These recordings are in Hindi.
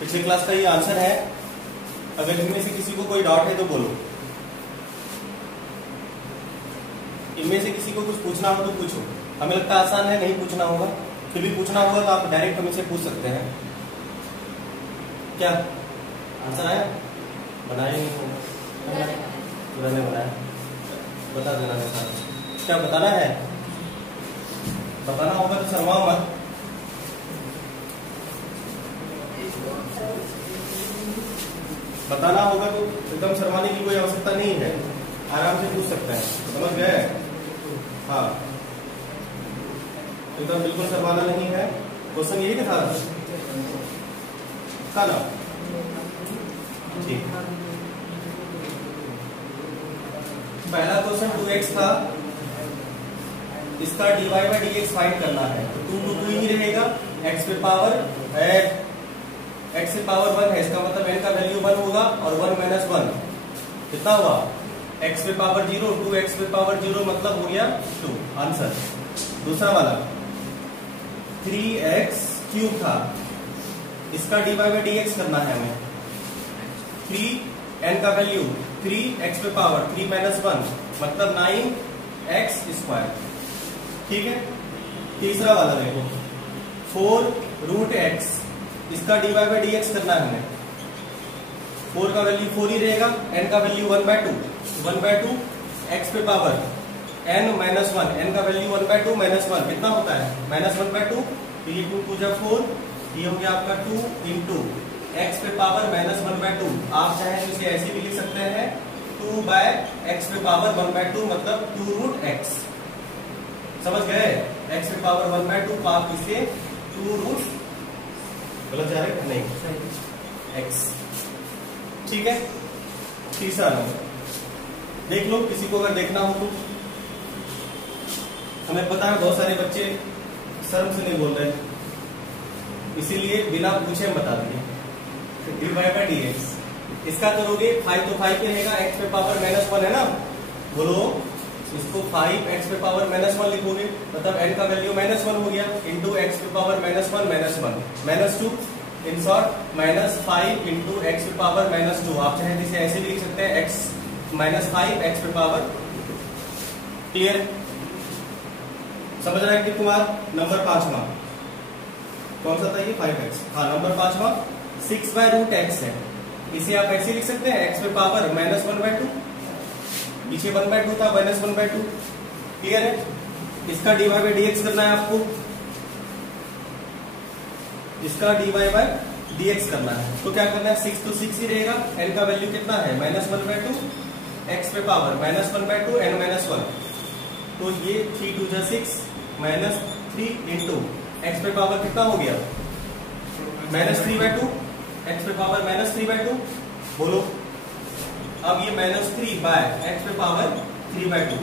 पिछले क्लास का ये आंसर है। अगर इनमें से किसी को कोई डाउट है तो बोलो। इनमें से किसी को कुछ पूछना हो तो पूछो। हमें लगता है आसान है, नहीं पूछना होगा, फिर भी पूछना होगा तो आप डायरेक्ट हमसे पूछ सकते हैं। क्या आंसर आया? बनाया नहीं होगा, पूरा नहीं बनाया, बता देना है सारा। क्या बताना है? बताना होगा तो शर्माओ मत। बताना होगा तो एकदम शर्माने की कोई आवश्यकता नहीं है, आराम से पूछ सकते हैं। समझ गए? हाँ, एकदम बिल्कुल शर्माना नहीं है। क्वेश्चन यही था ना? ठीक। पहला क्वेश्चन 2x था, इसका dy बाई dx फाइंड करना है। तो 2 to 2 ही रहेगा। x पे पावर x से पावर 1 है, इसका मतलब n का वैल्यू 1 होगा और 1 माइनस 1 कितना हुआ? x पे पावर 0, 2x पे पावर 0 मतलब हो गया 2। आंसर दूसरा वाला 3x क्यूब था, इसका dy बाई dx करना है हमें। 3 n का वैल्यू 3x पे पावर 3 माइनस 1 मतलब 9x स्क्वायर। ठीक है। तीसरा वाला देखो 4 रूट x, इसका dy बाई dx करना है हमें। 4 का वैल्यू 4 ही रहेगा, n का वैल्यू 1/2 x पे पावर n माइनस 1, n का वैल्यू 1/2 माइनस 1 कितना होता है? -1/2। तो ये 2 2 4, ये हो गया आपका 2 इंटू x पे पावर -1/2। आप चाहे तो इसे ऐसे भी लिख सकते हैं 2 बाय x पे पावर 1/2 मतलब 2 रूट x। समझ गए? x पे पावर 1/2 को आप इसे 2 रूट, गलत जा रहे हैं नहीं, x। ठीक है। तीसरा नंबर देख लो, किसी को अगर देखना हो तो। हमें पता है बहुत सारे बच्चे शर्म से नहीं बोल रहे, इसीलिए बिना पूछे बता दिए। dy बाई dx इसका करोगे 5 तो 5 रहेगा, x पे पावर -1 है ना, बोलो इसको 5x पे पावर -1 लिखोगे मतलब n का वैल्यू -1 हो गया इंटू x पे power -1 -2 in short -5 into x पे पावर -2। आप चाहे इसे ऐसे भी लिख सकते हैं x -5 x पे पावर। क्लियर? समझ रहे हैं कि कुमार? नंबर 5वां कौन सा था ये? 5x। हाँ, नंबर 5वां 6 बाय रूट x है, इसे आप ऐसे लिख सकते हैं x पे पावर -1/2, पीछे 1/2 था -1/2। क्लियर है? इसका dy बाई dx करना है आपको, इसका dy बाई dx करना है। तो क्या करना है? 6 तो 6 ही रहेगा, n का वैल्यू कितना है? -1/2 x पे पावर -1/2 n माइनस 1। तो ये 3 2 जा 6 -3 इंटू x पे पावर कितना हो गया? -3/2 x पे पावर -3/2। बोलो अब ये -3 बाय x पे पावर 3/2।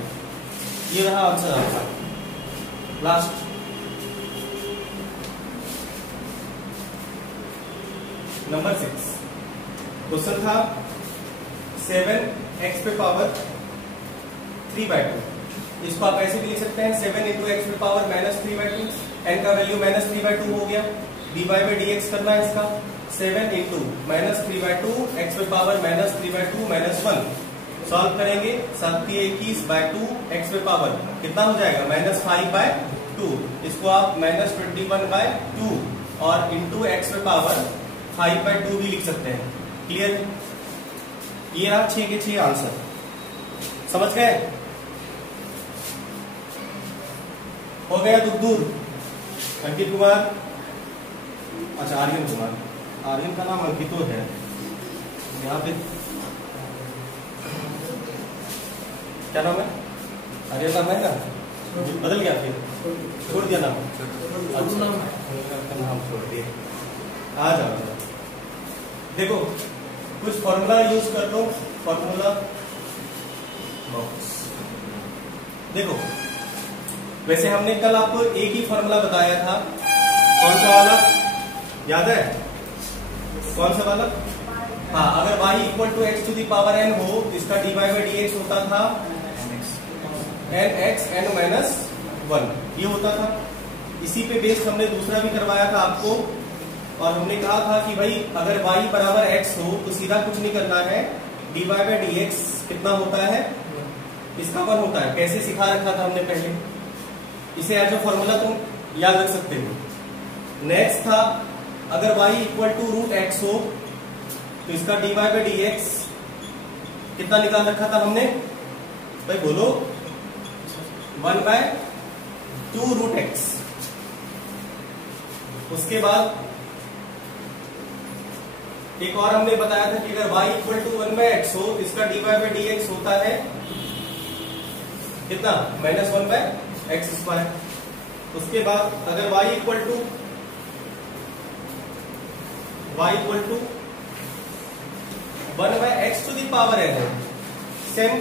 ये रहा आंसर आपका। लास्ट नंबर 6 क्वेश्चन था 7x पे पावर 3/2। इसको आप ऐसे भी लिख सकते हैं 7 इंटू x पे पावर -3/2, n का वैल्यू -3/2 हो गया। dy बाई dx करना है इसका 7 इंटू -3/2 x पे पावर -3/2 -1। सॉल्व करेंगे 7×21/2 x पे पावर कितना हो जाएगा? -5/2। इसको आप -21/2 और इंटू x पे पावर 5/2 भी लिख सकते हैं। क्लियर? ये रहा 6 के 6 आंसर। समझ गए? हो गया दूर। अंकित कुमार, अच्छा आर्यन कुमार, आर्यन का नाम अंकितो है यहाँ पे। क्या नाम है? आर्यन नाम है ना, बदल गया फिर? छोड़ दिया नाम? नाम छोड़ दिए। आ जाओ, देखो कुछ फॉर्मूला यूज कर लो। फॉर्मूला बॉक्स देखो, वैसे हमने कल आपको एक ही फॉर्मूला बताया था। कौन सा वाला याद है? कौन सा वाला? हाँ, अगर y equal to x to the power n हो, इसका dy बाई dx होता था nx n माइनस 1, ये होता था। इसी पे बेस्ड हमने दूसरा भी करवाया था आपको, और हमने कहा था कि भाई अगर y बराबर x हो तो सीधा कुछ नहीं करना है, dy बाई डी एक्स कितना होता है, इसका 1 होता है। कैसे सिखा रखा था हमने पहले, इसे एज अ फॉर्मूला तुम याद रख सकते हो। नेक्स्ट था अगर y equal to root x हो तो इसका dy बाई डी एक्स कितना निकाल रखा था हमने भाई, बोलो 1 बाय 2 रूट एक्स। उसके बाद एक और हमने बताया था कि अगर y equal to 1 by x हो तो इसका dy बाई डी एक्स होता है कितना, -1 बाय एक्स स्क्वायर। उसके बाद अगर y equal to 1 by x to the power n हो, सेम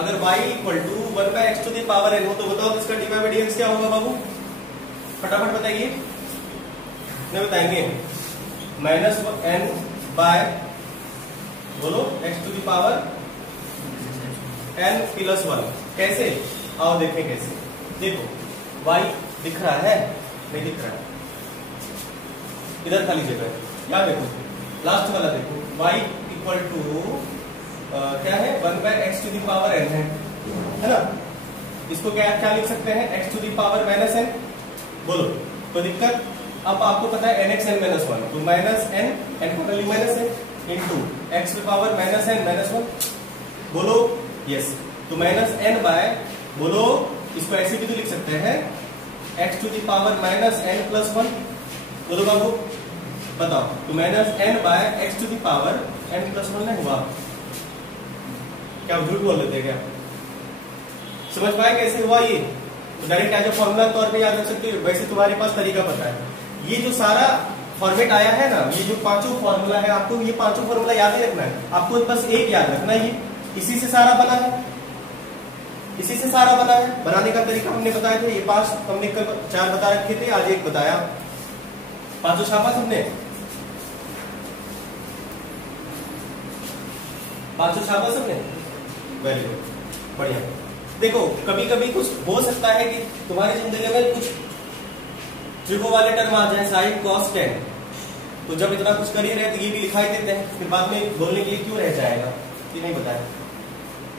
अगर y equal to 1 by x to the power n हो तो बताओ इसका dy बाई डी एक्स क्या होगा बाबू, फटाफट बताइए। नहीं बताएंगे, -n बाय बोलो x to the power n plus 1। कैसे, आओ देखें कैसे। देखो y दिख रहा है, नहीं दिख रहा है, इधर खाली जगह है, याद देखो लास्ट वाला देखो, y इक्वल टू क्या है 1 by x to the power n है ना। इसको क्या क्या लिख सकते हैं, x to the power -n। बोलो कोई दिक्कत। अब आपको पता है nx n -1 तो -n को वैल्यू -n इनटू x की पावर -n -1। बोलो यस, तो -n बाय बोलो इसको ऐसे भी तो लिख सकते हैं x to the power -n plus 1। बोलो बाबू बताओ, तो -n by x to the power n plus 1 नहीं हुआ क्या, झूठ बोल लेते क्या? समझ पाए कैसे हुआ ये? तो डायरेक्ट एज ए फॉर्मूला तौर पे याद रख सकते हो। वैसे तुम्हारे पास तरीका पता है, ये जो सारा फॉर्मेट आया है ना, ये जो पांचों फॉर्मूला है, आपको ये पांचों फॉर्मूला याद ही रखना है। आपको बस एक याद रखना है, ये इसी से सारा बना है, इसी से सारा बना है। बनाने का तरीका हमने बताया था, ये 5 हमने कल 4 बता रखे थे, आज 1 बताया। पांचों छापा तुमने, पांचों छापा सबने, वेरी गुड, बढ़िया। देखो कभी कभी कुछ हो सकता है कि तुम्हारी जिंदगी में कुछ ट्रिगो वाले टर्म आ जाए, साइन कॉस टेन, तो जब इतना कुछ कर ही रहे तो ये भी लिखाई देते हैं, फिर बाद में बोलने के लिए क्यों रह जाएगा, ये नहीं बताया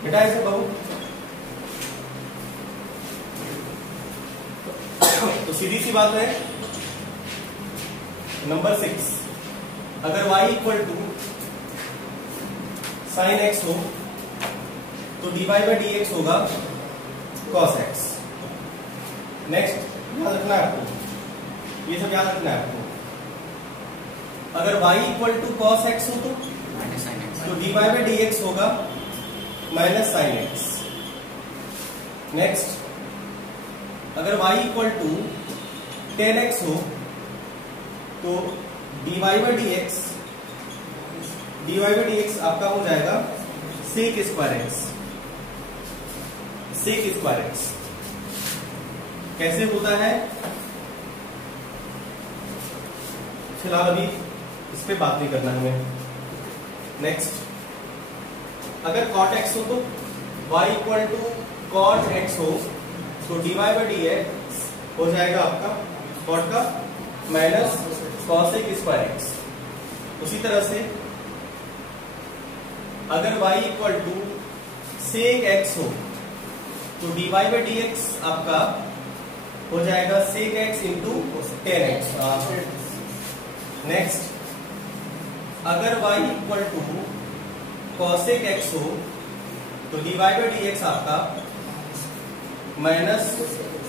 बेटा ऐसे बहू। तो सीधी सी बात है, नंबर 6, अगर y equal to sine x हो तो dy बाई डी एक्स होगा cos x। नेक्स्ट याद रखना है आपको, ये सब याद रखना है आपको। अगर y equal to cos x हो तो dy बाई डी एक्स होगा माइनस साइन x। नेक्स्ट अगर y equal to tan x हो तो dy बाई डी एक्स आपका हो जाएगा sec square x। sec square x कैसे होता है, फिलहाल अभी इस पे बात नहीं करना हमें। नेक्स्ट अगर cot x हो तो y equal to cot x हो तो dy बाई डी एक्स हो जाएगा आपका cot का माइनस cosec स्क्वायर x। उसी तरह से अगर y equal to sec x हो तो dy बाई डी एक्स आपका हो जाएगा sec x into tan x. Next अगर y equal to cosec x हो तो dy बाई डी एक्स आपका minus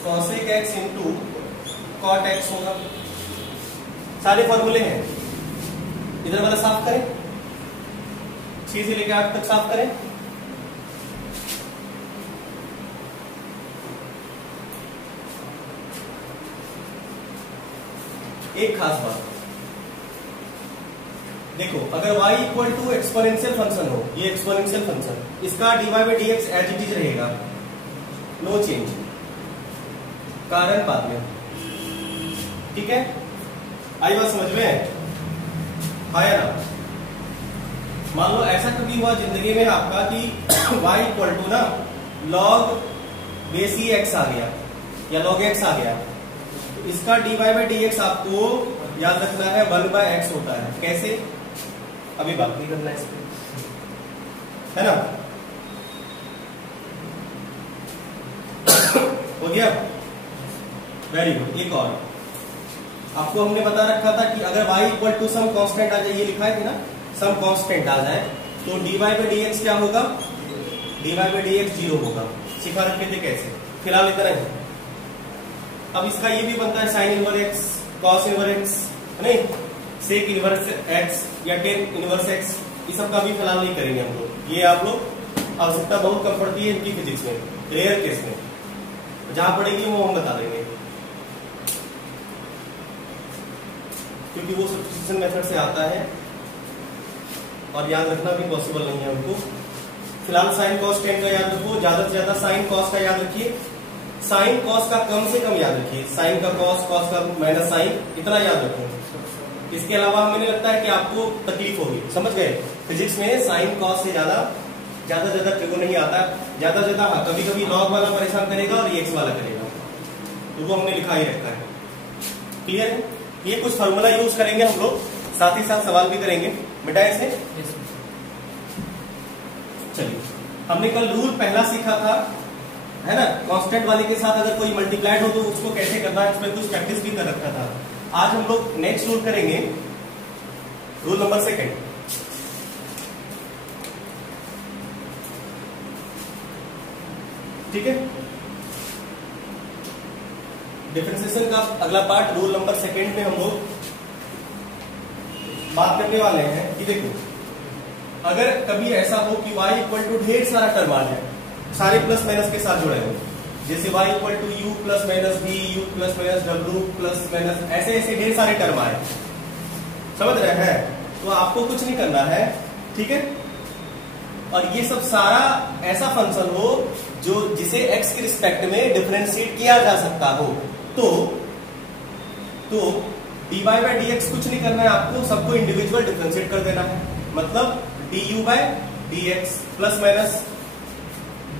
cosec x into cot x होगा। सारे फॉर्मूले हैं, इधर वाला साफ करें, 6 से लेकर 8 तक साफ करें। एक खास बात देखो, अगर y equal to exponential function हो, ये एक्सपोनेंशियल फंक्शन, इसका dy by d x as it is रहेगा, नो चेंज, कारण बाद में, ठीक है? आई बात समझ में आया ना? मान लो ऐसा कभी हुआ जिंदगी में आपका कि y इक्वल टू ना log बेसी x आ गया या log x आ गया, तो इसका dy बाई डी एक्स आपको याद रखना है 1/x होता है। कैसे, अभी बात नहीं करना है इस पे, है ना। हो गया, वेरी गुड। एक और आपको हमने बता रखा था कि अगर y equal to some constant आ जाए, ये लिखा है कि ना, सम कांस्टेंट आ जाए तो dy बाई dx क्या होगा, dy बाई dx 0 होगा। सिखा रखे थे कैसे, फिलहाल इतना ही। अब इसका ये भी बनता है sine inverse x, cos inverse x, नहीं, सेक इनवर्स x या टेन इनवर्स x, ये सब का भी फिलहाल नहीं करेंगे हम लोग। ये आप लोग आवश्यकता बहुत कम पड़ती है इनकी फिजिक्स में, रेयर केस में, जहां पड़ेगी वो हम बता देंगे, क्योंकि वो सब्स्टिट्यूशन मेथड से आता है और याद रखना भी पॉसिबल नहीं है हमको। फिलहाल साइन कॉस टेन का याद रखो, ज्यादा से ज्यादा साइन कॉस का याद रखिए, साइन कॉस का कम से कम याद रखिए, साइन का कॉस, कॉस का माइनस साइन, इतना याद रखो। इसके अलावा मुझे लगता है कि आपको तकलीफ होगी, समझ गए। फिजिक्स में साइन कॉस से ज्यादा ट्रिगो नहीं आता, ज्यादा हाँ, कभी कभी लॉग वाला परेशान करेगा और एक्स वाला करेगा, तो वो हमने लिखा ही रखा है। क्लियर है। ये कुछ फॉर्मूला यूज करेंगे हम लोग, साथ ही साथ सवाल भी करेंगे बेटा ऐसे। चलिए, हमने कल रूल पहला सीखा था, है ना, कांस्टेंट वाले के साथ अगर कोई मल्टीप्लाइड हो तो उसको कैसे करना है, इसमें कुछ प्रैक्टिस भी कर रखा था। आज हम लोग नेक्स्ट रूल करेंगे, रूल नंबर 2। ठीक है, डिफरेंशिएशन का अगला पार्ट रूल नंबर 2 में हम लोग बात करने वाले हैं कि देखो, अगर कभी ऐसा हो कि y इक्वल टू ढेर सारा टर्म आ जाए, सारे प्लस माइनस के साथ जुड़े हो, जैसे y equal to u plus minus v, u plus minus w plus minus, ऐसे ऐसे ढेर सारे टर्म आए, समझ रहे हैं, तो आपको कुछ नहीं करना है, ठीक है। और ये सब सारा ऐसा फंक्शन हो जो जिसे x के रिस्पेक्ट में डिफरेंशिएट किया जा सकता हो, तो dy बाई dx कुछ नहीं करना है आपको, सबको इंडिविजुअल डिफरेंशिएट कर देना है। मतलब du by dx plus minus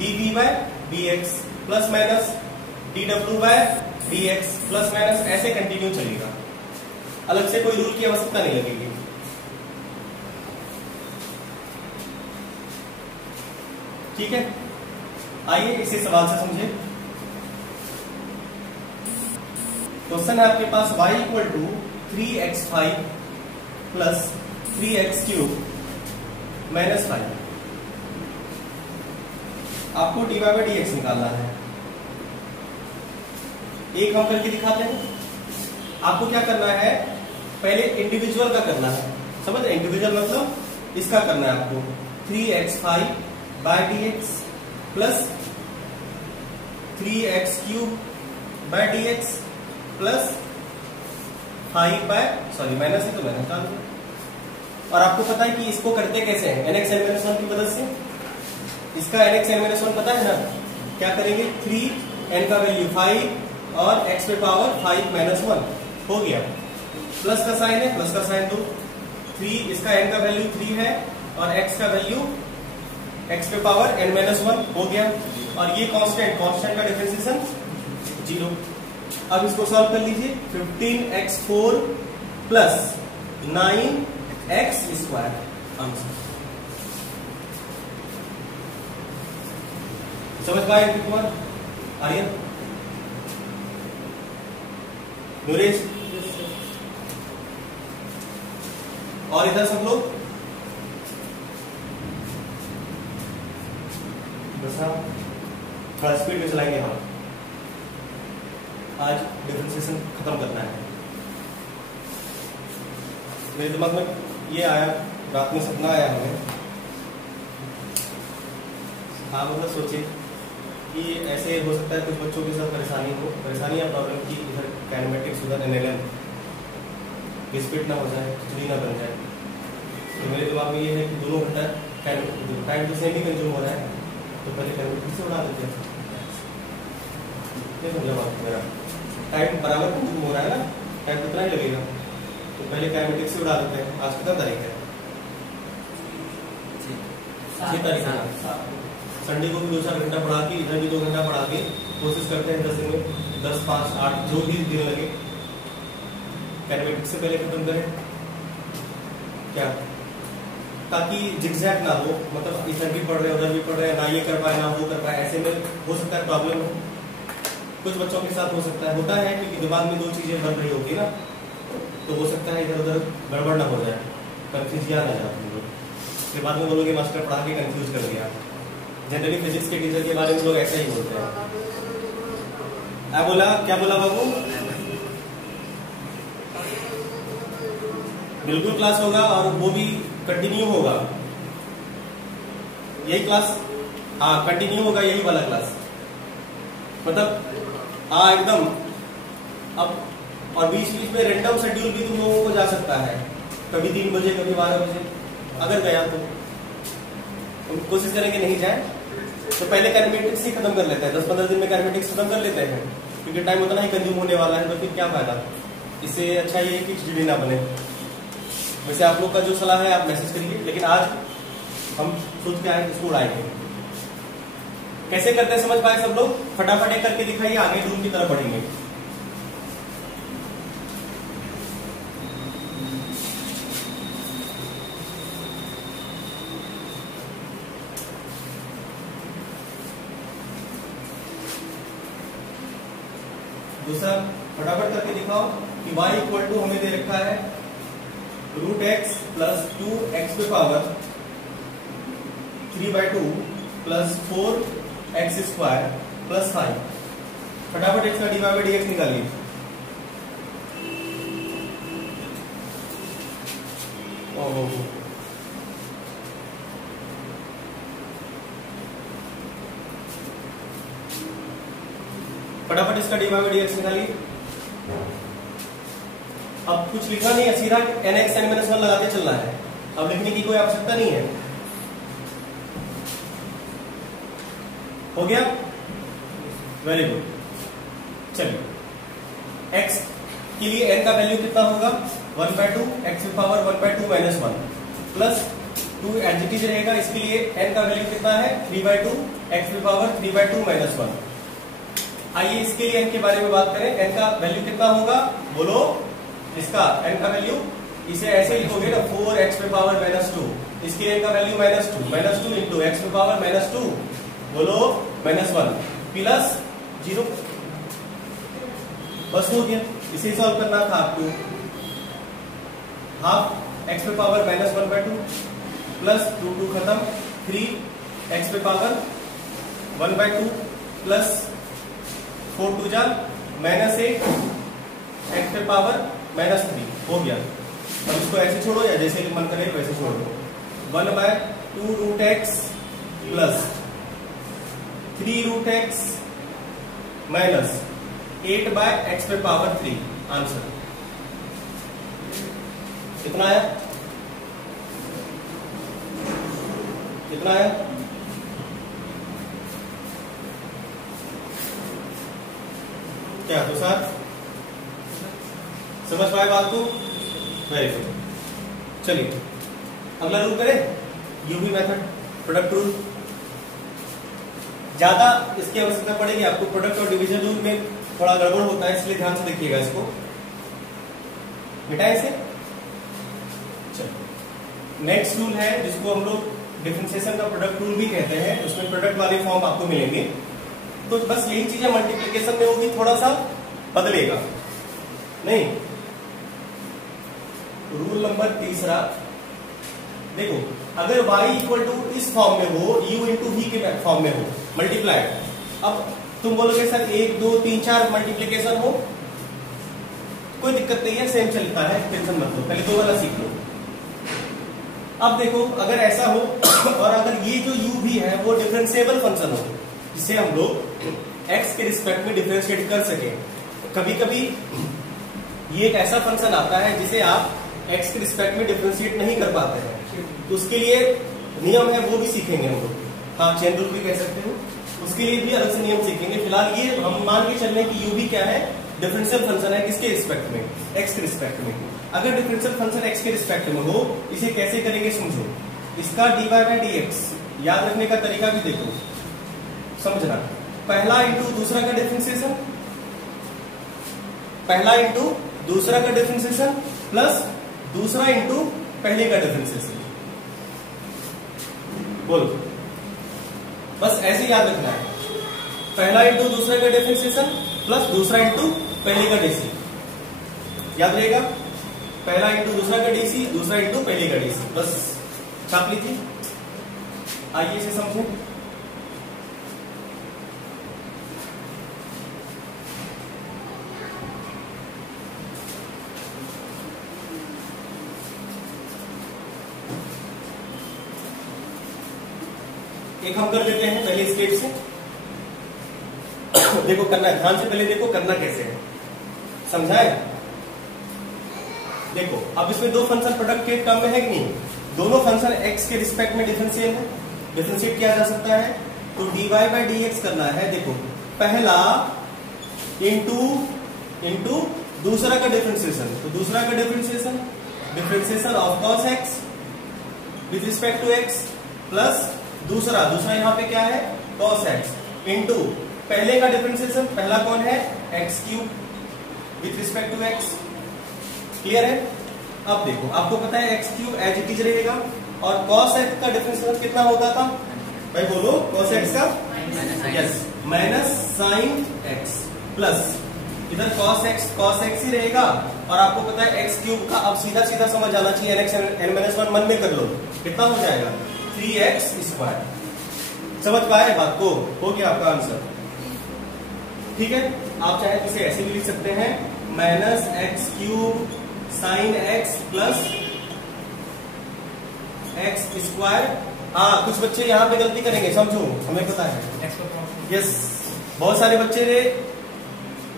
dv by dx plus minus dw by dx plus minus, ऐसे कंटिन्यू चलेगा, अलग से कोई रूल की आवश्यकता नहीं लगेगी। ठीक है, आइए इसे सवाल से समझे। क्वेश्चन है आपके पास y equal to 3x5 plus 3x³ minus 5, आपको dy बाई dx निकालना है। एक हम करके दिखाते हैं। आपको क्या करना है, पहले इंडिविजुअल का करना है, समझ रहे, इंडिविजुअल मतलब इसका करना है आपको 3x5 by dx plus 3x³ by dx plus 5 by, sorry minus है तो मैंने निकाल दिया। और आपको पता है कि इसको करते कैसे हैं, nx(n-1) की मदद से। इसका nx(n-1) पता है ना, क्या करेंगे, 3 n का वैल्यू 5 और x पे पावर 5 माइनस 1 हो गया, प्लस का साइन है, प्लस का साइन दो, 3 इसका n का वैल्यू 3 है और x का वैल्यू x पे पावर n-1 हो गया। और ये कांस्टेंट का डिफरेंशिएशन 0। अब इसको सॉल्व कर लीजिए, 15x4 प्लस 9x²। समझ पाए कुमार, आर्यन, नरेश, और इधर सब लोग बस, थोड़ा स्पीड में चलाएंगे। हाँ, आज डिफरेंशिएशन खत्म करना है। मेरे दिमाग में ये आया, रात में सपना आया हमें, हाँ मतलब सोचिए कि ऐसे हो सकता है कुछ बच्चों के साथ परेशानी या प्रॉब्लम की, इधर काइनेमेटिक्स उधर एनएलएम, स्पीड ना हो जाए, खिचड़ी ना बन जाए। तो मेरे दिमाग में ये है कि दोनों घंटा टाइम तो सेम ही कंज्यूम हो रहा है, तो पहले काइनेमेटिक्स से उड़ा देते हैं। मेरा टाइम बराबर कंज्यूम हो रहा है ना, टाइम कितना ही लगेगा, तो पहले काइनेमेटिक्स से उड़ा देते हैं। आज कितना तारीख है, 6 तारीख है। संडे को भी 2-4 घंटा पढ़ा के, इधर भी 2 घंटा पढ़ा के कोशिश करते हैं 10 दिन में 10, 5, 8 जो भी दिन लगे कैरेमेटिक से पहले खत्म करें क्या, ताकि जिगजैग ना हो, मतलब इधर भी पढ़ रहे उधर भी पढ़ रहे, ना ये कर पाए ना वो कर पाए, ऐसे में हो सकता है प्रॉब्लम हो। कुछ बच्चों के साथ हो सकता है, होता है क्योंकि दिमाग में दो चीजें बन रही होगी ना, तो हो सकता है इधर उधर गड़बड़ ना हो जाए, कंफ्यूजिया ना जाए हम लोग, फिर बाद में बोलोगे मास्टर पढ़ा के कंफ्यूज कर दिया। जनरली फिजिक्स के टीचर के बारे में लोग ऐसा ही बोलते हैं। बोला क्या बोला बाबू? बिल्कुल क्लास होगा और वो भी कंटिन्यू होगा, यही क्लास, हाँ कंटिन्यू होगा यही वाला क्लास, मतलब हाँ एकदम। अब और बीच बीच में रेंडम शेड्यूल भी तुम लोगों को जा सकता है, कभी 3 बजे कभी 12 बजे, अगर गया तो कोशिश करेंगे नहीं जाए। तो पहले कैरेमेटिक्स ही खत्म कर लेते हैं, 10-15 दिन में कैरेमेटिक्स खत्म कर लेते हैं, क्योंकि टाइम उतना ही कंज्यूम होने वाला है, तो फिर क्या फायदा। इससे अच्छा ये है कि खिचड़ी ना बने। वैसे आप लोग का जो सलाह है आप मैसेज करिए, लेकिन आज हम सोच के आए इसको उड़ाएंगे। कैसे करते हैं समझ पाए सब लोग? फटाफट एक करके दिखाइए, आगे रूम की तरफ बढ़ेंगे। दूसरा फटाफट करके दिखाओ कि y इक्वल टू हमें दे रखा है √x प्लस 2x पे power 3/2 plus 4x square plus 5। फटाफट x का dy/dx निकालिए। ओहो फटाफट इसका dy/dx निकालिए। अब कुछ लिखना नहीं है, सीधा nx n-1 लगाते चलना है, अब लिखने की कोई आवश्यकता नहीं है। हो गया? Very good. चलिए x के लिए n का वैल्यू कितना होगा? 1/2 x की पावर 1/2 - 1 प्लस 2 एडजेक्टिव रहेगा, इसके लिए n का वैल्यू कितना है? 3/2 x की पावर 3/2 - 1। आइए इसके लिए n के बारे में बात करें। n का वैल्यू कितना होगा बोलो? इसका n का वैल्यू इसे ऐसे लिखोगे ना, 4x पे पावर -2, इसके लिए n का वैल्यू -2 इंटू x पे पावर -2 बोलो -1 प्लस 0। बस हो गया, इसे सॉल्व करना था आपको। हाफ x पे पावर -1/2 प्लस 2 खत्म 3x पे पावर 1/2 प्लस 4 2 जा -8 x पे पावर -3 हो गया। अब इसको ऐसे छोड़ो या जैसे मन करे वैसे छोड़ दो। 1/2 √x plus 3 √x minus 8/x पे पावर 3। आंसर कितना आया? कितना आया? क्या तो सर समझ पाए बात को? Very good. चलिए अगला रूल करें, यूवी मेथड, प्रोडक्ट रूल। ज्यादा इसकी आवश्यकता पड़ेगी आपको, प्रोडक्ट और डिवीजन रूल में थोड़ा गड़बड़ होता है, इसलिए ध्यान से देखिएगा इसको। मिटाए से। चलो नेक्स्ट रूल है जिसको हम लोग डिफरेंशिएशन का प्रोडक्ट रूल भी कहते हैं, उसमें प्रोडक्ट वाले फॉर्म आपको मिलेंगे। तो बस यही चीजें मल्टीप्लिकेशन में होगी, थोड़ा सा बदलेगा नहीं। रूल नंबर 3 देखो, अगर y इक्वल टू इस फॉर्म में हो, u इंटू v के फॉर्म में हो मल्टीप्लाइड, अब तुम बोलोगे सर 1 2 3 4 मल्टीप्लिकेशन हो, कोई दिक्कत नहीं है, सेम चलता है, टेंशन मत लो, पहले 2 वाला सीख लो। अब देखो अगर ऐसा हो और अगर ये जो u भी है वो डिफरेंशिएबल फंक्शन हो, जिसे हम लोग x के रिस्पेक्ट में डिफरेंशिएट कर सके। कभी कभी ये एक ऐसा फंक्शन आता है जिसे आप x के रिस्पेक्ट में डिफरेंशिएट नहीं कर पाते हैं, तो उसके लिए नियम है, वो भी सीखेंगे हम लोग। हाँ, चेन रूल भी कह सकते हो, उसके लिए भी अलग से नियम सीखेंगे। फिलहाल ये हम मान के चल रहे हैं कि u भी क्या है? डिफरेंशियल फंक्शन है। किसके रिस्पेक्ट में? x के रिस्पेक्ट में। अगर डिफरेंशियल फंक्शन x के रिस्पेक्ट में हो, इसे कैसे करेंगे समझो। इसका dy/dx याद रखने का तरीका भी देखो, समझना। पहला इंटू दूसरा का डिफरेंशिएशन, पहला इंटू दूसरा का डिफरेंशिएशन प्लस दूसरा इंटू पहले का डिफरेंशिएशन। बोलो, बस ऐसे याद रखना है, पहला इंटू दूसरे का डिफरेंशिएशन प्लस दूसरा इंटू पहले का डीसी। याद रहेगा, पहला इंटू दूसरा का डीसी, दूसरा इंटू पहले का डीसी, बस छाप लीजिए। आइए इसे समझें। एक हम कर देते हैं पहले स्टेप से। देखो करना है, ध्यान से पहले देखो करना कैसे है, समझाए। देखो अब इसमें दो फंक्शन प्रोडक्ट के टर्म में है कि नहीं, दोनों फंक्शन x के रिस्पेक्ट में डिफरेंशिएट है, डिफरेंशिएट किया जा सकता है। तो dy बाई dx करना है। देखो पहला इंटू दूसरा का डिफरेंशिएशन, तो दूसरा का differentiation of cos x with respect to x plus दूसरा यहाँ पे क्या है cos x इंटू पहले का डिफरेंशिएशन, पहला कौन है x cube with respect to x। Clear है। अब देखो आपको पता है x cube as it is रहेगा और cos x का डिफरेंशिएशन कितना होता था भाई, बोलो cos x का yes minus sine x plus इधर cos x ही रहेगा। और आपको पता है x क्यूब का अब सीधा समझ आना चाहिए, n-1 मन में कर लो, कितना हो जाएगा 3x स्क्वायर। समझ पाए बात को, हो गया आपका आंसर। ठीक है, आप चाहे तो इसे ऐसे भी लिख सकते हैं, minus x cube sine x plus x square. हाँ कुछ बच्चे यहाँ पे गलती करेंगे, समझो, हमें पता है। यस, बहुत सारे बच्चे ने,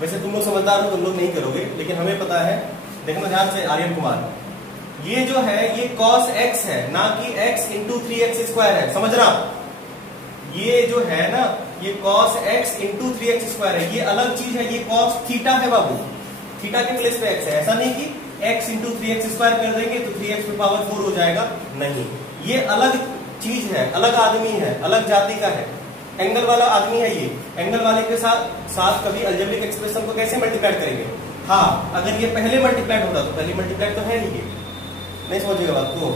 वैसे तुम लोग समझदार हो, तुम लोग नहीं करोगे, लेकिन हमें पता है। देखना ध्यान से, आर्यन कुमार, ये जो है ये cos x है, ना कि x इंटू 3x स्क्वायर है, समझना। ये जो है ना, ये cos x into 3x square है, ये अलग चीज है, ये cos थीटा है बाबू, थीटा के प्लेस पे x है। ऐसा नहीं कि x इंटू 3x स्क्वायर कर देंगे तो 3x पे पावर 4 हो जाएगा, नहीं, ये अलग चीज है, अलग आदमी है, अलग जाति का है, एंगल वाला आदमी है। ये एंगल वाले के साथ कभी अलजेब्रिक एक्सप्रेशन को कैसे मल्टीप्लाई करेंगे। हाँ, अगर ये पहले मल्टीप्लाई होता तो पहले मल्टीप्लाई तो है नहीं, ये नहीं समझिएगा बात को,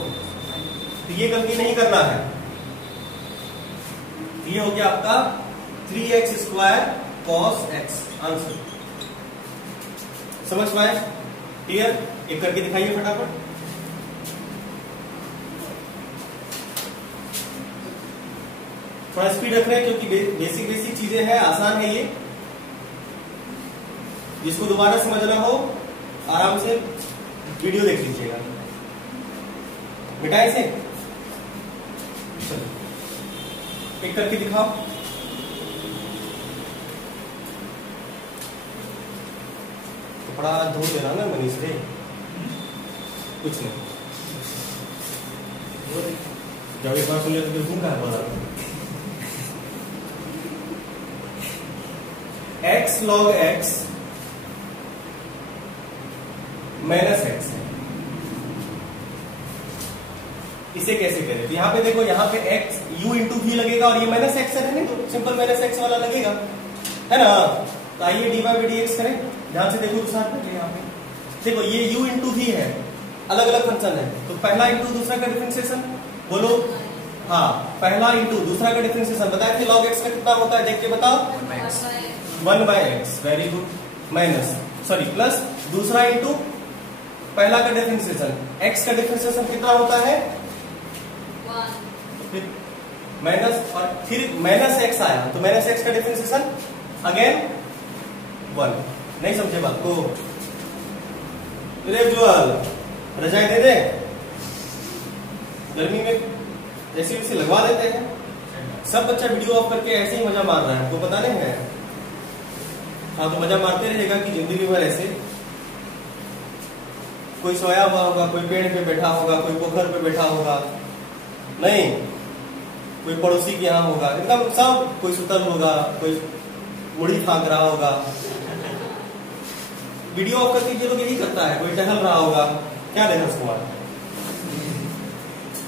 तो ये गलती नहीं करना है। ये हो गया आपका 3x square cos x answer. समझ पाए? क्लियर? एक करके दिखाइए फटाफट। थोड़ा स्पीड रख रहे हैं क्योंकि बेसिक चीजें हैं, आसान है ये। जिसको दोबारा समझना हो आराम से वीडियो देख लीजिएगा। मिटाए से चलो एक करके दिखाओ। कपड़ा धो देना ना मनीष से, कुछ नहीं, जब एक बार सुन लिया तो फिर घूम रहा है। x log x minus x है, इसे कैसे करें? तो यहाँ पे देखो, यहाँ पे x u इंटू v लगेगा और ये माइनस एक्स है नहीं, तो सिंपल माइनस एक्स वाला लगेगा, है ना। तो आइए डी बाई डी एक्स करें, ध्यान से देखो तो साथ में। यहाँ पे देखो ये u इंटू v है, अलग अलग फंक्शन है, तो पहला इंटू दूसरा का डिफरेंशिएशन, बोलो। हाँ, पहला इंटू दूसरा का डिफरेंशिएशन बताए थे, लॉग एक्स का कितना होता है देख के बताओ, 1 by x, very good, minus sorry plus दूसरा इंटू पहला का डिफरेंशिएशन, x का डिफरेंशिएशन कितना होता है 1, माइनस और फिर माइनस x आया तो माइनस x का डिफरेंशिएशन अगेन 1। नहीं समझे बात को? ज्वाल रजाई दे दे, गर्मी में जैसे उसे लगवा देते हैं। सब बच्चा वीडियो ऑफ करके ऐसे ही मजा मार रहा है, तो पता नहीं है। हाँ, तो मजा मारते रहेगा कि जिंदगी भर ऐसे। कोई सोया हुआ होगा, कोई पेड़ पे बैठा होगा, कोई पोखर पे बैठा होगा, नहीं कोई पड़ोसी के यहाँ होगा, एकदम सब, कोई सुतल होगा, कोई मुड़ी फांक रहा होगा। वीडियो ऑफ करके ये लोग यही करता है, कोई टहल रहा होगा। क्या देना उसको,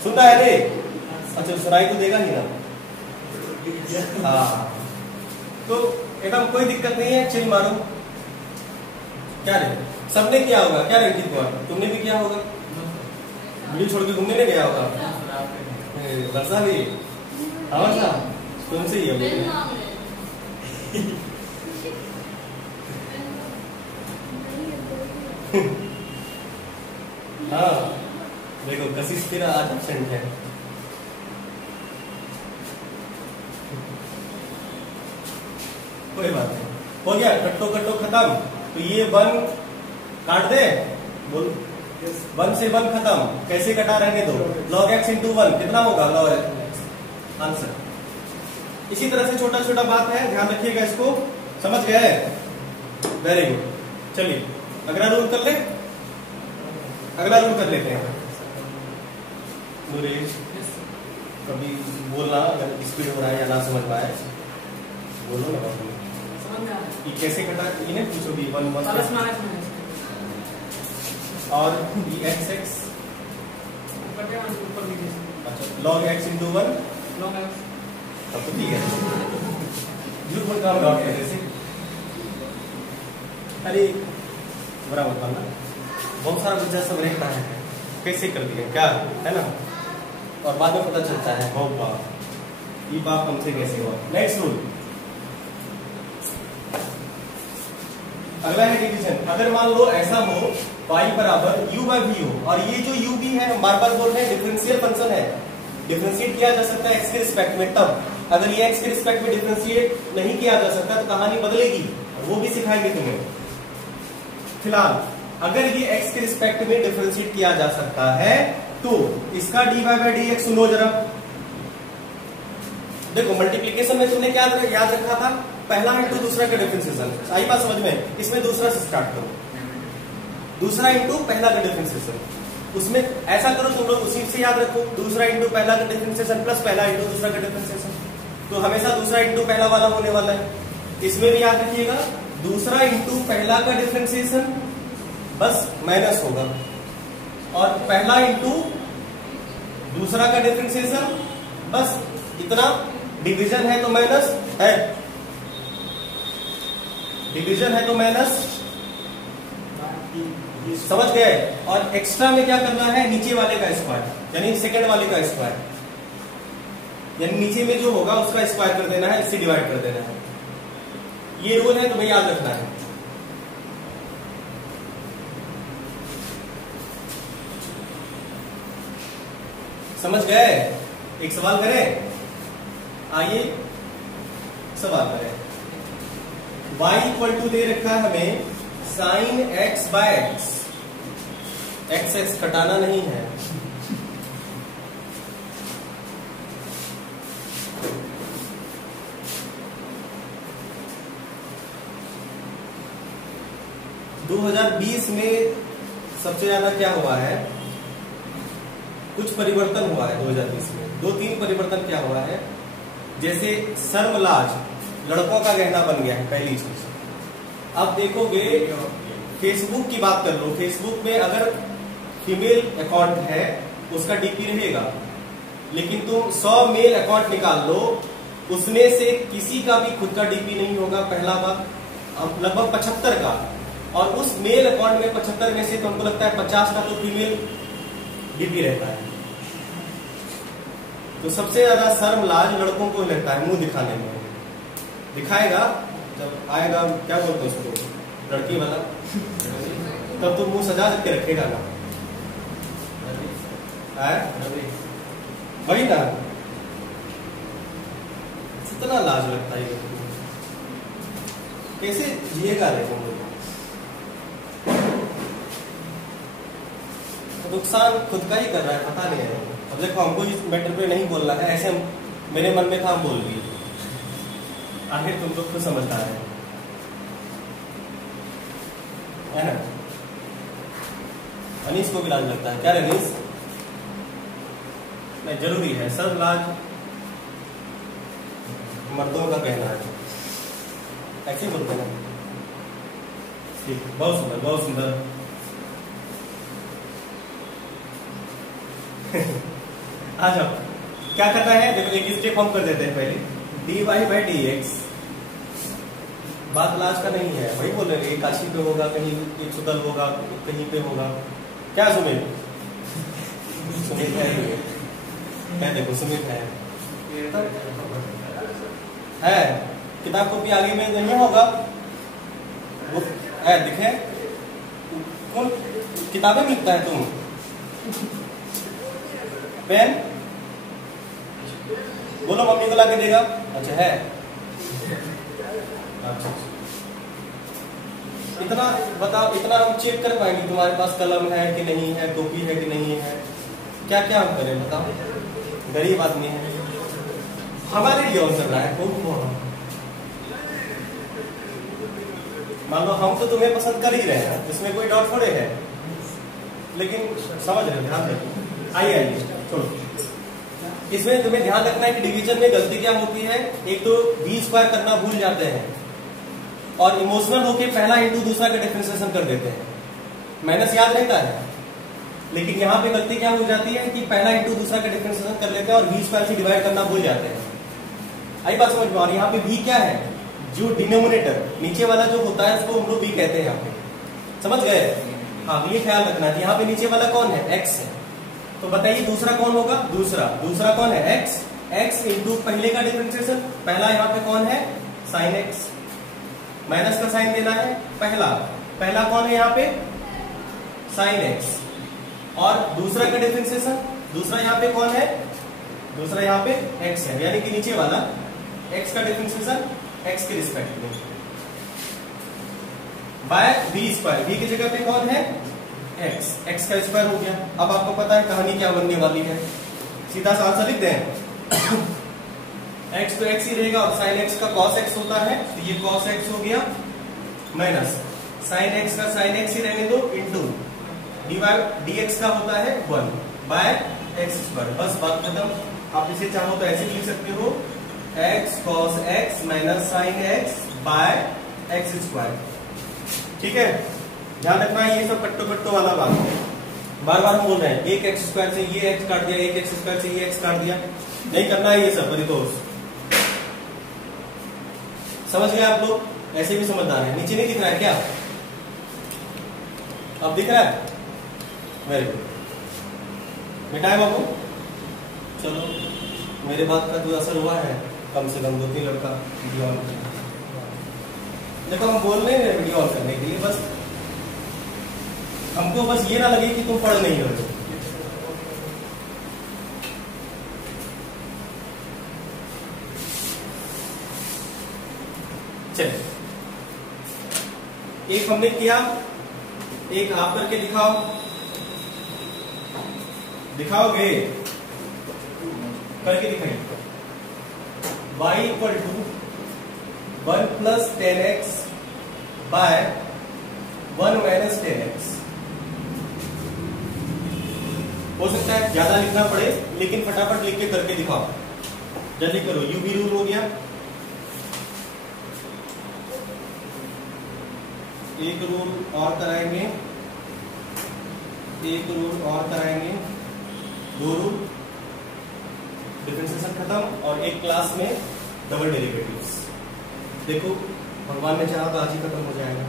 सुनता है रे? अच्छा, सुनाई तो देगा ही ना। हाँ, तो एकदम कोई दिक्कत नहीं है, चिल मारो। क्या रे, सबने किया होगा क्या रंकित कुमार, तुमने भी किया होगा, वीडियो छोड़ के घूमने नहीं गया होगा। वर्षा भी, हाँ वर्षा तुमसे ही है। हाँ देखो कशिश तेरा आज एब्सेंट है। कोई बात नहीं, हो गया कट्टो कट्टो खत्म। तो ये 1 काट दे, बोल 1 से 1 खत्म, कैसे कटा रहने दो, log x इंटू 1 कितना होगा log x आंसर। इसी तरह से छोटा छोटा बात है, ध्यान रखिएगा इसको, समझ गए, वेरी गुड। चलिए अगला रूल कर ले, अगला रूल कर लेते हैं। नूरेश कभी बोलना अगर स्पीड हो रहा है या ना समझ में आए बोलो ना, ये कैसे कटा इन्हें पूछो भी 1 1 और ये x x अच्छा log x इंटू 1 तब तो ठीक है। जो कोई काम डॉट है जैसे, अरे बुरा मत मानना, बहुत सारा बच्चा सब रहता है कैसे कर दिया क्या है ना, और बाद में पता चलता है बहुत बाप ये बाप हमसे कैसे हुआ। नेक्स्ट रूल, अगला है डिवीजन। अगर मान लो ऐसा हो y बराबर u बाई v हो, और ये जो u भी है बार बार बोल रहे हैं डिफरेंशियल फंक्शन है, डिफरेंशिएट किया जा सकता है x के रिस्पेक्ट में। तब अगर ये x के रिस्पेक्ट में डिफरेंशिएट नहीं किया जा सकता तो कहानी बदलेगी, वो भी सिखाएंगे तुम्हें। फिलहाल अगर ये x के रिस्पेक्ट में डिफरेंशिएट किया जा सकता है तो इसका dy बाई dx सुनो जरा। देखो मल्टीप्लीकेशन में तुमने क्या याद रखा था, पहला इंटू दूसरा का डिफरेंशिएशन, आई बात समझ में। इसमें दूसरा से स्टार्ट करो, दूसरा इंटू पहला का डिफरेंशिएशन, उसमें ऐसा करो तुम लोग उसी से याद रखो, दूसरा इंटू पहला का डिफरेंशिएशन प्लस पहला इंटू दूसरा का डिफरेंशिएशन, तो हमेशा दूसरा इंटू पहला वाला होने वाला है। इसमें भी याद रखिएगा दूसरा इंटू पहला का डिफरेंशिएशन बस माइनस होगा, और पहला इंटू दूसरा का डिफरेंशिएशन बस इतना, डिवीजन है तो माइनस है, डिवीजन है तो माइनस, समझ गए। और एक्स्ट्रा में क्या करना है, नीचे वाले का स्क्वायर यानी सेकंड वाले का स्क्वायर, यानी नीचे में जो होगा उसका स्क्वायर कर देना है, इससे डिवाइड कर देना है। ये रूल है तुम्हें याद रखना है। समझ गए। एक सवाल करें, आइए सवाल करें। y इक्वल टू दे रखा है हमें sine x by x, x x कटाना नहीं है, दो 2020 में सबसे ज्यादा क्या हुआ है, कुछ परिवर्तन हुआ है 2020 में। 2-3 परिवर्तन क्या हुआ है, जैसे सर्वलाज लड़कों का गहना बन गया है, पहली चीज। अब देखोगे फेसबुक की बात कर लो, फेसबुक में अगर फीमेल अकाउंट है उसका डीपी रहेगा, लेकिन तुम 100 मेल अकाउंट निकाल लो, उसमें से किसी का भी खुद का डीपी नहीं होगा, पहला बात। लगभग 75 का, और उस मेल अकाउंट में 75 में से तो हमको लगता है 50 का तो फीमेल डीपी रहता है। तो सबसे ज्यादा शर्म लाज लड़कों को लगता है मुंह दिखाने में, दिखाएगा जब आएगा क्या बोलते उसको लड़की वाला, तब तो मुंह सजा के रखेगा ना, वही ना, कितना लाज लगता है, कैसे जिएगा रे तुम लोग। नुकसान खुद का ही कर रहा है, पता नहीं है। अब देखो हमको इस मैटर पे नहीं बोलना है, ऐसे मेरे मन में था हम बोल दिए, आखिर तुम लोग खुद समझदार है ना। अनीस को भी लाज लगता है क्या रे अनीस? नहीं, जरूरी है सब लाज मर्दों का कहना है, ऐसे बोलते हैं। ठीक, बहुत सुंदर बहुत सुंदर। आ जाओ, क्या करना है देखो, एक स्टेप हम कर देते हैं पहले, dy बाई dx बात लाज का नहीं है, वही बोल रहे हैं, काशी पे होगा, कहीं एक सुतल होगा, कहीं पे होगा। क्या सुमित? सुमित है ये, मैं देखो सुमित है किताब कॉपी आगे में नहीं होगा वो है, दिखे कौन किताबें लिखता है तुम? पेन बोलो मम्मी को लाके देगा। अच्छा है, अच्छा इतना बताओ, इतना हम चेक कर पाएंगे तुम्हारे पास कलम है कि नहीं है, कॉपी है कि नहीं है, क्या क्या हम करें बताओ? गरीब आदमी है, हमारे लिए ऑन कर रहा है कौन? मान लो हम तो तुम्हें पसंद कर ही रहे हैं, इसमें कोई डाउट थोड़े है, लेकिन समझ रहे हो, ध्यान रखो। आइए छोड़ो, इसमें तुम्हें ध्यान रखना है कि डिवीजन में गलती क्या होती है। एक तो बी स्क्वायर करना भूल जाते हैं और इमोशनल होके पहला इंटू दूसरा का डिफरेंशिएशन कर देते हैं। माइनस याद रहता है, लेकिन यहाँ पे गलती क्या हो जाती है कि पहला इंटू दूसरा का डिफरेंशिएशन कर लेते हैं और बी स्क्वायर से डिवाइड करना भूल जाते हैं। आई बात समझ में? और यहाँ पे बी क्या है, जो डिनोमिनेटर नीचे वाला जो होता है उसको हम लोग बी कहते हैं यहाँ पे, समझ गए? हाँ, ये ख्याल रखना है। यहाँ पे नीचे वाला कौन है? एक्स है। तो बताइए दूसरा कौन होगा? दूसरा कौन है? एक्स। एक्स इंटू पहले का डिफरेंशिएशन, पहला यहाँ पे कौन है? Sine x. माइनस का साइन देना है, पहला कौन है यहाँ पे? Sine x. और दूसरा का डिफरेंशिएशन, दूसरा यहाँ पे कौन है? दूसरा यहाँ पे एक्स है, यानी कि नीचे वाला एक्स का डिफरेंशिएशन एक्स के रिस्पेक्ट में बाय बी स्क्वायर। बी की जगह पे कौन है? एक्स। एक्स का स्क्वायर हो गया। अब आपको पता है कहानी क्या बनने वाली है, सीधा सा आंसर लिख दें। एक्स तो एक्स ही रहेगा और साइन एक्स का कॉस एक्स होता है, तो ये कॉस एक्स हो गया, माइनस साइन एक्स का साइन एक्स ही रहने दो, इंटू डी एक्स का होता है 1 बाय एक्स स्क्वायर। बस बात खत्म। आप इसे चाहो तो ऐसे लिख सकते हो, x cos x minus sine x by x square. ठीक है, ध्यान रखना है, ये सब कट्टो कट्टो वाला बात है। बार बार हम बोल रहे हैं एक एक्स स्क्वायर से ये एक्स काट दिया, एक एक्स स्क्वायर से ये एक्स काट दिया, नहीं करना है ये सब परितोष। समझ गए आप लोग? ऐसे भी समझदार है। नीचे नहीं दिख रहा है क्या? अब दिख रहा है? वेरी गुड, मिटाए बाबू। चलो, मेरे बात का जो असर हुआ है, कम से कम 2-3 लड़का वीडियो ऑन किया। देखो हम बोल रहे हैं वीडियो ऑन करने के लिए, बस हमको बस ये ना लगे कि तुम पढ़ नहीं रहे हो। चलिए, एक हमने किया, एक आप करके दिखाओगे? करके दिखाइए। y equal to 1 plus 10x by 1 minus 10x। हो सकता है ज्यादा लिखना पड़े, लेकिन फटाफट लिख के करके दिखाओ, जल्दी करो। यू भी रूल हो गया, एक रूल और कराएंगे, एक रूल और कराएंगे, 2 रूल, डिफरेंशिएशन खत्म, और एक क्लास में डबल डेरिवेटिव्स। देखो भगवान ने चाहा तो आज ही खत्म हो जाएगा,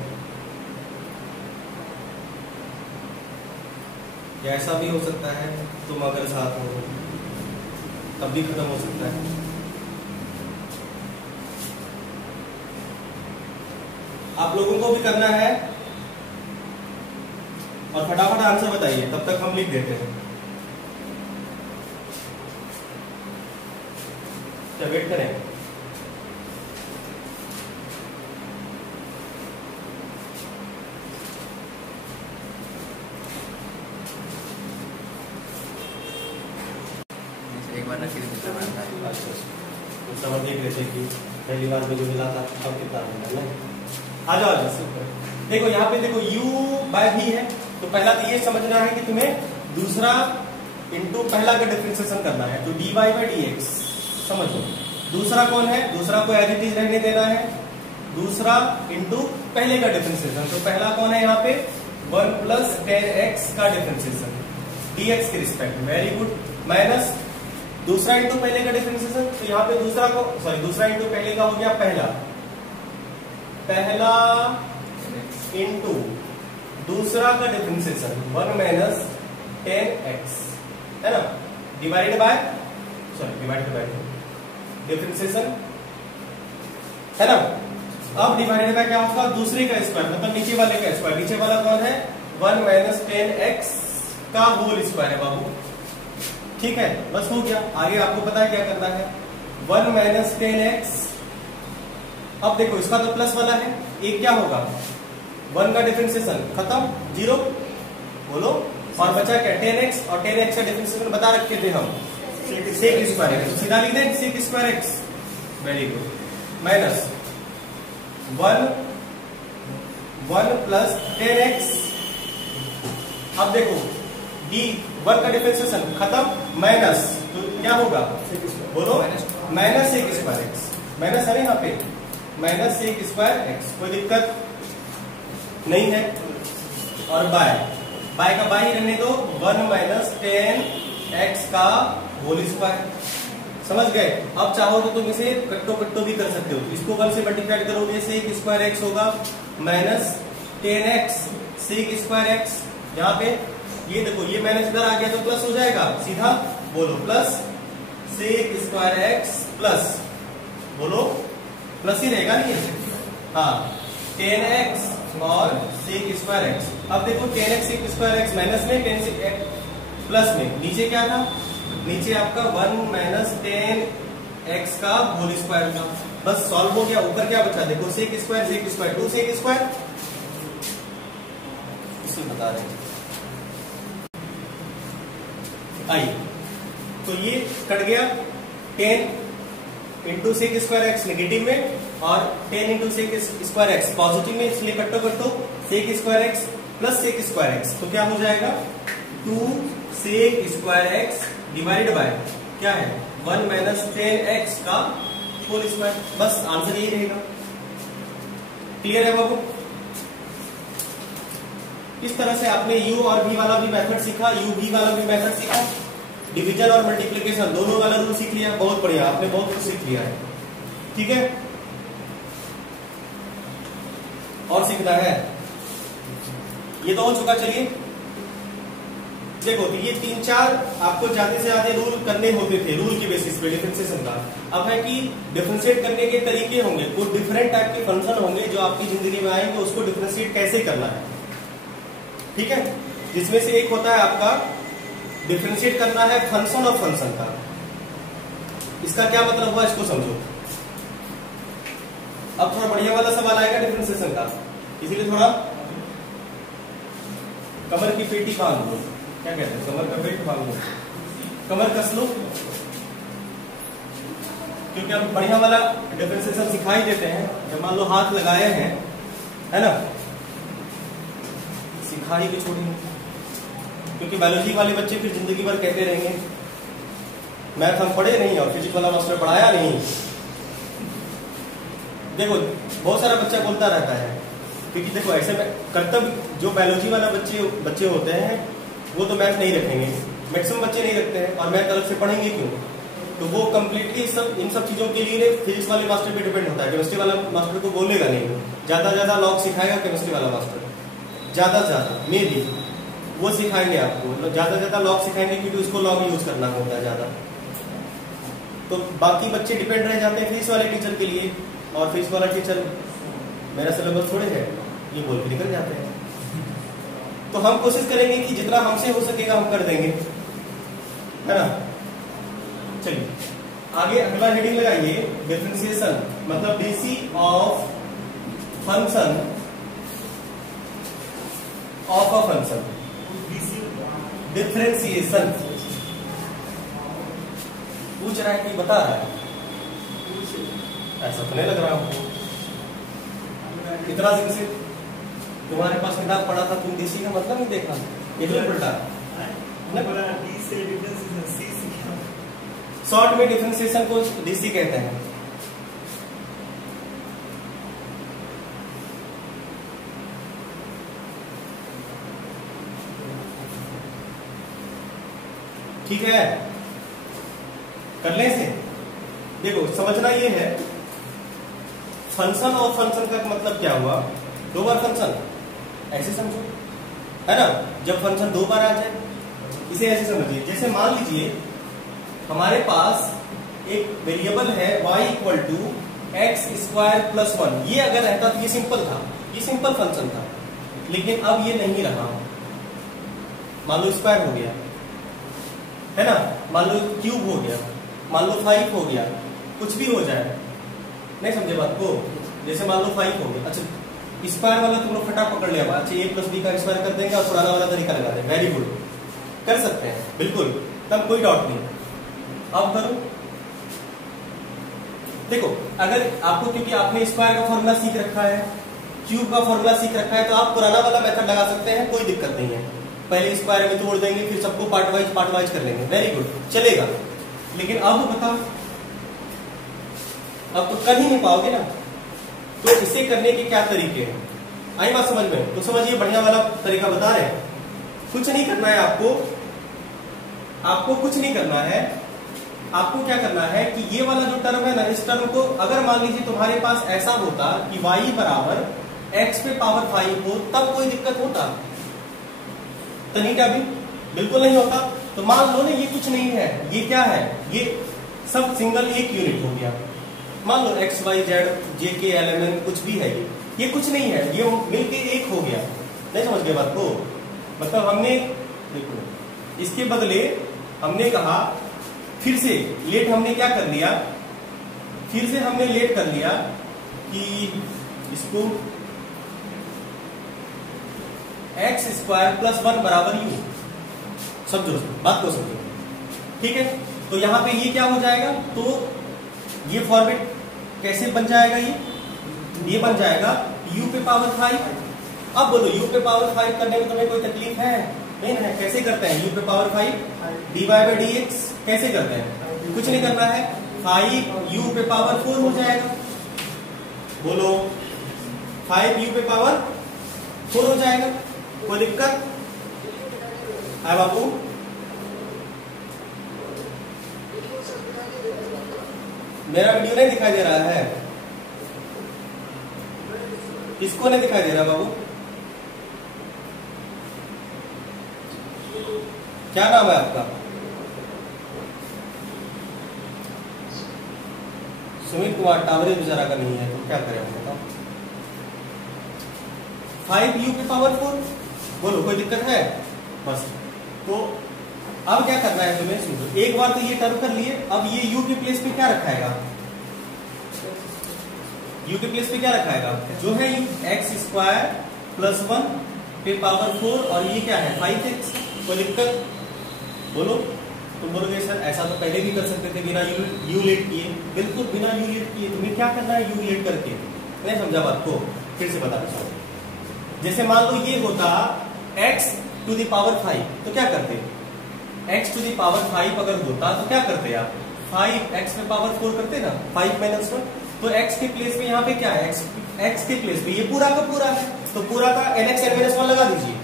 या ऐसा भी हो सकता है तुम अगर साथ हो तब भी खत्म हो सकता है। आप लोगों को भी करना है, और फटाफट आंसर बताइए, तब तक हम लिख देते हैं। क्या वेट करें? एक बार नशीब समझ देख रहे थे कि पहली बार में जो मिला था अब कितना मिला। आ जाओ देखो यहाँ पे देखो u बाय v है, तो पहला तो ये समझना है कि तुम्हें दूसरा इंटू पहला का डिफरेंशिएशन करना है, तो dy बाय dx समझो। दूसरा कौन है? दूसरा को एज इट इज रहने देना है, दूसरा इंटू पहले का डिफरेंशिएशन। तो पहला कौन है यहाँ पे? 1 प्लस 10x का डिफरेंशिएशन dx के रिस्पेक्ट। वेरी गुड, माइनस दूसरा इंटू पहले का डिफरेंशिएशन, तो यहाँ पे दूसरा इंटू पहले का हो गया पहला इंटू दूसरा का डिफरेंशिएशन 1 माइनस 10x है ना, डिवाइडेड बाय डिफरेंशिएशन है ना। अब डिवाइडेड बाय क्या होगा, दूसरे का स्क्वायर मतलब नीचे वाले का स्क्वायर। नीचे वाला कौन है, 1 माइनस 10x का होल स्क्वायर है बाबू। ठीक है, बस हो गया। आगे आपको पता है क्या करना है, 1 माइनस 10x। अब देखो इसका तो प्लस वाला है, एक क्या होगा 1 का डिफरेंशिएशन खत्म, 0 बोलो, और बचा क्या 10x, और 10x का डिफरेंशिएशन बता रखे थे हम सेक स्क्वायर x, सीधा लिख दें sec square x। Very good. Minus 1 plus 10x। अब देखो d 1 का डिफरेंशिएशन खत्म, माइनस तो क्या होगा बोलो, minus sec square x, minus है ना यहाँ पे, माइनस सेक स्क्वायर x, कोई दिक्कत नहीं है। और बाय का बाय ही रहने दो, 1 माइनस 10x का होल स्क्वायर। समझ गए। अब चाहो तो तुम इसे कट्टो कट्टो भी कर सकते हो, इसको 1 से मल्टीप्लाई करोगे सेक स्क्वायर x होगा, minus 10x sec square x। यहाँ पे ये देखो ये माइनस इधर आ गया तो प्लस हो जाएगा, सीधा बोलो plus sec square x plus, बोलो प्लस ही रहेगा नहीं, हाँ 10x और सेक स्क्वायर x। अब देखो 10x sec square x minus में, 10 से प्लस में, नीचे क्या था, नीचे आपका 1 माइनस 10x का होल स्क्वायर का, बस सॉल्व हो गया। ऊपर क्या बचा देखो, सेक स्क्वायर 2 सेक स्क्वायर, इसे बता रहे हैं। आइए तो ये कट गया, 10 into sec square x negative में और 10 into sec square x positive में, इसलिए कट्टो कट्टो sec square x plus sec square x, तो क्या हो जाएगा 2 sec square x divided by क्या है 1 माइनस 10x का होल स्क्वायर। बस आंसर यही रहेगा। क्लियर है बाबू। इस तरह से आपने u और v वाला भी मेथड सीखा, u v वाला भी मेथड सीखा, डिवीजन और मल्टीप्लिकेशन दोनों वाला रूल सीख लिया। बहुत बढ़िया, आपने बहुत कुछ सीख लिया है। ठीक है, और सीखना है, ये तो हो चुका। चलिए देखो, तो ये 3-4 आपको ज्यादा से ज्यादा रूल करने होते थे, रूल के बेसिस पे डिफरेंशिएशन का। अब है कि डिफरेंशिएट करने के तरीके होंगे, कुछ डिफरेंट टाइप के फंक्शन होंगे जो आपकी जिंदगी में आएंगे, उसको डिफरेंशिएट कैसे करना है। ठीक है, जिसमें से एक होता है आपका डिफरेंशिएट करना है फंक्शन ऑफ फंक्शन का। इसका क्या मतलब हुआ, इसको समझो। अब थोड़ा बढ़िया वाला सवाल आएगा डिफरेंशिएशन का, इसीलिए थोड़ा कमर की पेटी बांध लो, क्या कहते हैं, कमर का पेट बांध लो, कमर कस लो, क्योंकि हम बढ़िया वाला डिफरेंशिएशन सिखा ही देते हैं। जब मान लो हाथ लगाए हैं, है ना, सिखा ही भी छोड़ेंगे, क्योंकि बायोलॉजी वाले बच्चे फिर जिंदगी भर कहते रहेंगे मैथ हम पढ़े नहीं और फिजिक्स वाला मास्टर पढ़ाया नहीं। देखो बहुत सारा बच्चा बोलता रहता है, क्योंकि देखो ऐसे में कर्तव्य जो बायोलॉजी वाला बच्चे होते हैं वो तो मैथ नहीं रखेंगे, मैक्सिमम बच्चे नहीं रखते हैं, और मैथ अलग से पढ़ेंगे क्यों, तो वो कम्प्लीटली इन सब चीजों के लिए फिजिक्स वाले मास्टर पे डिपेंड होता है। केमिस्ट्री वाला मास्टर को बोलेगा नहीं, ज्यादा लॉग सिखाएगा केमिस्ट्री वाला मास्टर, ज्यादा मे भी वो सिखाएंगे आपको, ज्यादा लॉग सिखाएंगे क्योंकि उसको लॉग यूज करना होता है ज्यादा। तो बाकी बच्चे डिपेंड रह जाते हैं फिजिक्स वाले टीचर के लिए, और फिजिक्स वाला टीचर मेरा सिलेबस थोड़े है ये बोल के निकल जाते हैं। तो हम कोशिश करेंगे कि जितना हमसे हो सकेगा हम कर देंगे, है ना। चलिए आगे अगला हेडिंग लगाइए, डिफरेंशिएशन मतलब DC of function of a function, differentiation पूछ रहा है कि बता रहा है, ऐसा तो नहीं लग रहा हमको। इतना दिन से तुम्हारे पास किताब पढ़ा था, तुम डीसी का मतलब नहीं देखा, एकदम उल्टा। शॉर्ट में डिफरेंशिएशन को डीसी कहते हैं। ठीक है, करने से देखो समझना ये है, फंक्शन और फंक्शन का मतलब क्या हुआ, दो बार फंक्शन, ऐसे समझो, है ना। जब फंक्शन दो बार आ जाए इसे ऐसे समझिए, जैसे मान लीजिए हमारे पास एक वेरिएबल है y equal to x square plus 1, ये अगर रहता तो ये सिंपल था, ये सिंपल फंक्शन था, लेकिन अब ये नहीं रहा। मान लो स्क्वायर हो गया, है ना, मान लो क्यूब हो गया, मान लो 5 हो गया, कुछ भी हो जाए, नहीं समझे बात को। जैसे मान लो 5 हो गया, अच्छा स्क्वायर वाला तुम लोग फटाक पकड़ लिया, अच्छा a प्लस बी का स्क्वायर कर देंगे और पुराना वाला तरीका लगा देंगे, वेरी गुड, कर सकते हैं बिल्कुल, तब कोई डाउट नहीं। अब करो, देखो अगर आपको, क्योंकि आपने स्क्वायर का फॉर्मूला सीख रखा है, क्यूब का फॉर्मूला सीख रखा है, तो आप पुराना वाला मेथड लगा सकते हैं, कोई दिक्कत नहीं है। पहले स्क्वायर में तोड़ देंगे, फिर सबको पार्ट वाइज कर लेंगे, वेरी गुड, चलेगा। लेकिन अब बताओ, अब तो कर ही नहीं पाओगे ना, तो इसे करने के क्या तरीके हैं, आई बात समझ में? तो समझिए, बढ़िया वाला तरीका बता रहे हैं। कुछ नहीं करना है आपको कुछ नहीं करना है, आपको क्या करना है कि ये वाला जो टर्म है ना, इस टर्म को अगर मान लीजिए तुम्हारे पास ऐसा होता कि y बराबर x पे पावर 5 हो, तब कोई दिक्कत होता? तनिका भी बिल्कुल नहीं होता। तो मान लो ना ये कुछ नहीं है, ये क्या है, ये सब सिंगल एक यूनिट हो गया। मान लो x y z j k l m n कुछ भी है, ये कुछ नहीं है, ये मिलके एक हो गया। नहीं समझ गए बात को? मतलब हमने देखो इसके बदले हमने कहा, फिर से लेट हमने क्या कर लिया, फिर से हमने लेट कर लिया कि इसको एक्स स्क्वायर प्लस 1 बराबर यू, समझो बात को समझो, ठीक है। तो यहां पे ये क्या हो जाएगा, तो ये फॉर्मेट कैसे बन जाएगा, ये बन जाएगा u पे पावर 5। अब बोलो u पे पावर 5 करने में तुम्हें कोई तकलीफ है? नहीं है। कैसे करते हैं u पे पावर 5 dy बाई dx, कैसे करते हैं? कुछ नहीं करना है, 5 u पे पावर 4 हो जाएगा। बोलो 5 u पे पावर 4 हो जाएगा, कोई दिक्कत है बाबू? मेरा वीडियो नहीं दिखाई दे रहा है, किसको नहीं दिखाई दे रहा बाबू? क्या नाम है आपका? सुमित कुमार। टावर बेचारा का नहीं है तो क्या करें हम, बताओ। 5 u पे पावर 4, बोलो कोई दिक्कत है? बस, तो अब क्या करना है तुम्हें, सुनो, एक बार तो ये टर्म कर लिए, अब ये u के प्लेस पे क्या रखाएगा, u के प्लेस पे क्या रखाएगा, जो है एक्स स्क्वायर प्लस 1 पे पावर 4, और ये क्या है 5x। कोई दिक्कत? बोलो। तुम बोलोगे सर ऐसा तो पहले भी कर सकते थे बिना यू लेट किए। बिल्कुल बिना यू लेट किए, तुम्हें क्या करना है यू लेट करके। नहीं समझा बात को? फिर से बताना चाहूँ, जैसे मान लो ये होता x टू द पावर 5, तो क्या करते, x टू द पावर 5 अगर होता तो क्या करते आप, 5x पे पावर 4 करते ना, 5 माइनस 1। तो x के प्लेस पे यहाँ पे क्या है, x के प्लेस पे ये पूरा का पूरा है, तो पूरा का nx n माइनस 1 लगा दीजिए।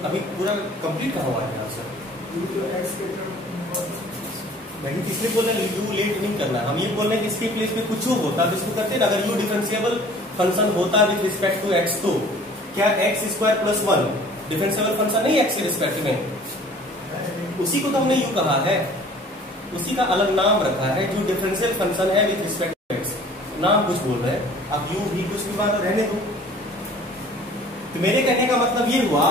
अभी पूरा कंप्लीट कहाँ हुआ है यहाँ सर? नहीं, इसलिए बोल रहे यू लेट नहीं करना, हम ये बोल रहे हैं कि इसके प्लेस पे कुछ होता तो इसको करते ना। अगर यू डिफरेंशिएबल फंक्शन होता विद रिस्पेक्ट टू x, तो क्या x square plus 1 differentiable function नहीं x के रिस्पेक्ट में, उसी को तो हमने यू कहा है, उसी का अलग नाम रखा है जो डिफरेंशियल फंक्शन है विद रिस्पेक्ट टू x। नाम कुछ बोल रहे हैं, आप यू भी कुछ भी बात रहने दो। तो मेरे कहने का मतलब ये हुआ,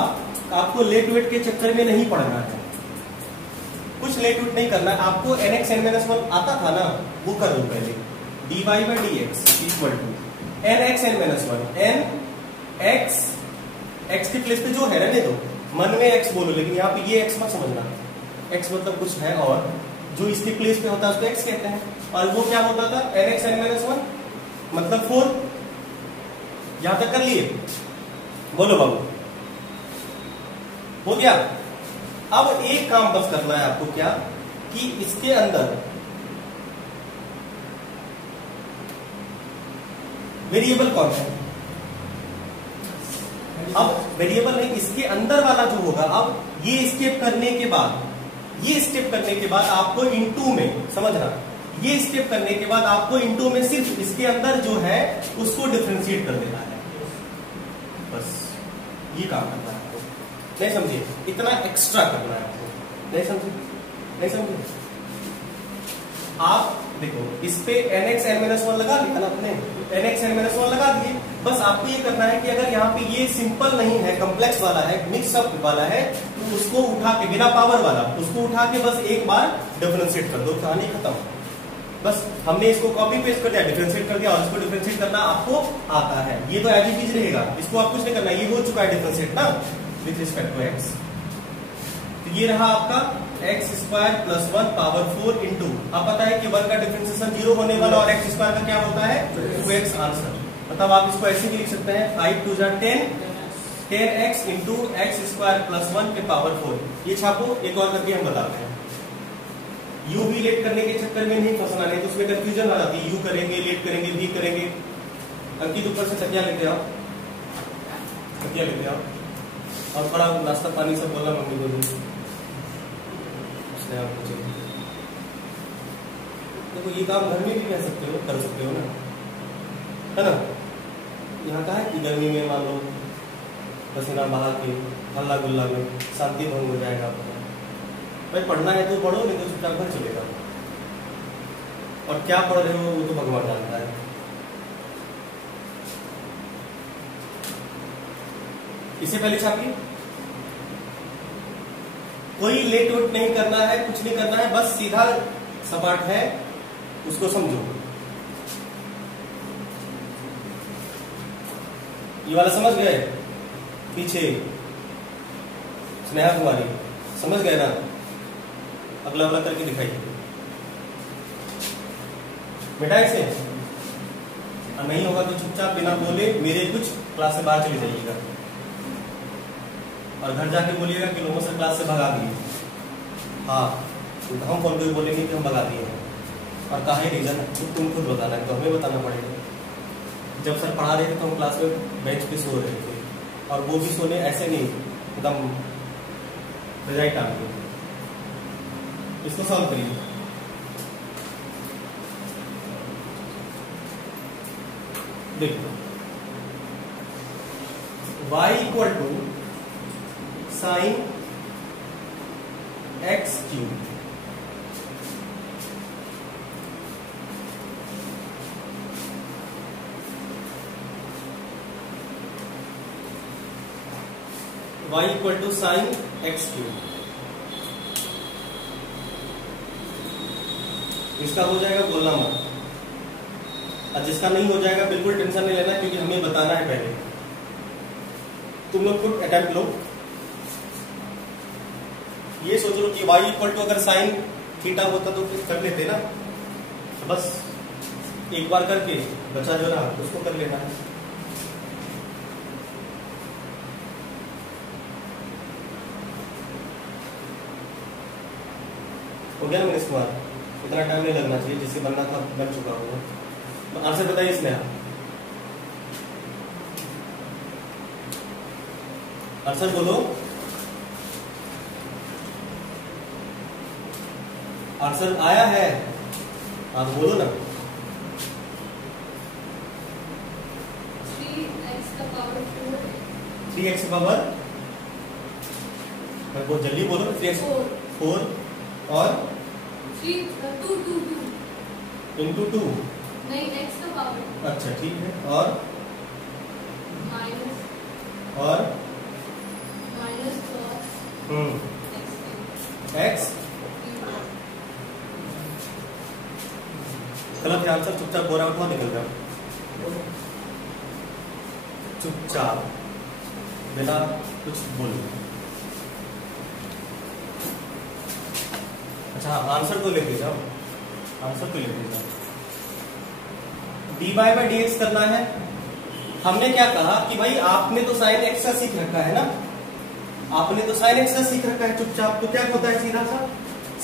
आपको लेट वेट के चक्कर में नहीं पड़ना है, कुछ लेट वेट नहीं करना है आपको। nx n-1 आता था ना, वो कर दो पहले, dy by dx equal to nx n-1, n x x के प्लेस पे जो है रहने दो, मन में x बोलो, लेकिन यहाँ पे ये x मत समझना, x मतलब कुछ है और जो इसके प्लेस पे होता है उसको x कहते हैं। और वो क्या होता था, nx n-1 मतलब 4। यहां तक कर लिए? बोलो बाबू, हो गया? अब एक काम बस करना है आपको, क्या कि इसके अंदर वेरिएबल कौन है, अब वेरिएबल नहीं, इसके अंदर वाला जो होगा, अब ये स्टेप करने के बाद, ये स्टेप करने के बाद आपको इनटू में, समझना, ये स्टेप करने के बाद आपको इनटू में सिर्फ इसके अंदर जो है उसको डिफरेंशिएट कर देना है, बस ये काम करना है आपको। नहीं समझिए, इतना एक्स्ट्रा करना है आपको। नहीं समझे? नहीं समझे? आप देखो इस पे nx n-1 लगा दिया ना आपने, nx n-1 लगा दिए। बस आपको ये करना है कि अगर यहाँ पे ये सिंपल नहीं है, कॉम्प्लेक्स वाला है, मिक्स अप वाला है, तो उसको उठा के बिना पावर वाला उसको उठा के बस एक बार डिफरेंशिएट कर दो, कहानी खत्म। बस हमने इसको कॉपी पेस्ट कर दिया, डिफरेंशिएट कर दिया, और इसको डिफरेंशिएट करना आपको आता है। ये तो एज इट इज रहेगा, इसको आप कुछ नहीं करना, ये हो चुका है डिफरेंशिएट ना विथ रिस्पेक्ट टू x। तो ये रहा आपका x² + 1 पावर 4 इंटू, अब पता है कि 1 का डिफरेंशिएशन 0 होने वाला और x² का क्या होता है 2x आंसर। मतलब आप इसको ऐसे भी लिख सकते हैं 5 2 10, 10x इंटू x² + 1 के पावर 4। ये छापो, एक और करके हम बताते हैं। यू भी लेट करने के चक्कर में नहीं फंसना, नहीं तो उसमें कंफ्यूजन आ जाती है। यू करेंगे, लेट करेंगे, भी करेंगे। अंकित ऊपर से तकिया लेते आओ, तकिया लेते आओ, और थोड़ा नाश्ता पानी सब बोला मम्मी को भी। आप देखो ये काम घर में भी कर सकते हो ना, है ना। यहाँ कहा है कि गर्मी में मान लो पसीना बहा के हल्ला गुल्ला में शांति भंग हो जाएगा आपका। भाई पढ़ना है तो पढ़ो, नहीं तो चुपचाप घर चलेगा। और क्या पढ़ रहे हो वो तो भगवान जानता है। इससे पहले छापिए, कोई लेट वेट नहीं करना है, कुछ नहीं करना है, बस सीधा सपाट है उसको समझो। ये वाला समझ गए? पीछे स्नेहा कुमारी समझ गए ना? अगला वाला करके दिखाइए बेटा इसे। नहीं होगा तो चुपचाप बिना बोले मेरे कुछ क्लास से बाहर चले जाइएगा, और घर जाके बोलिएगा कि लोगों से क्लास से भगा दिए। हाँ, तो हम फोन पे बोलेंगे कि हम भगा दिए हैं, और कहा ही रीजन तो तुम खुद बताना है, तो हमें बताना पड़ेगा। जब सर पढ़ा रहे थे तो हम क्लास में बेंच पे सो रहे थे, और वो भी सोने ऐसे नहीं, एकदम रजाई टांग के। इसको सॉल्व करिए। देखो y = sin x³ y = sin x³। इसका हो जाएगा, बोलना मत। और जिसका नहीं हो जाएगा बिल्कुल टेंशन नहीं लेना, क्योंकि हमें बताना है पहले। तुम लोग खुद अटेम्प्ट लो। ये सोच लो कि y = अगर sin थीटा होता तो फिर कर लेते ना, तो बस एक बार करके बचा जो रहा उसको कर लेना है। हो गया ना मनीष कुमार? इतना टाइम नहीं लगना चाहिए, जिससे बनना था बन चुका होगा। तो आंसर बताइए इसमें, आंसर बोलो। आंसर आया है? आप बोलो ना। 3x का पावर 4। 3x की पावर, बहुत जल्दी बोलो। 3x 4 और 2 इंटू 2 नहीं, x का पावर। अच्छा ठीक है, और माइनस x गलत है आंसर। चुपचाप बोरा उठा, निकल जाओ चुपचाप बिना कुछ बोले। अच्छा आंसर तो लेके जाओ, आंसर तो लेके जाओ। dy/dx करना है। हमने क्या कहा कि भाई आपने तो sin x का सीख रखा है ना, आपने तो sin x का सीख रखा है चुपचाप। तो क्या होता है सीधा सा,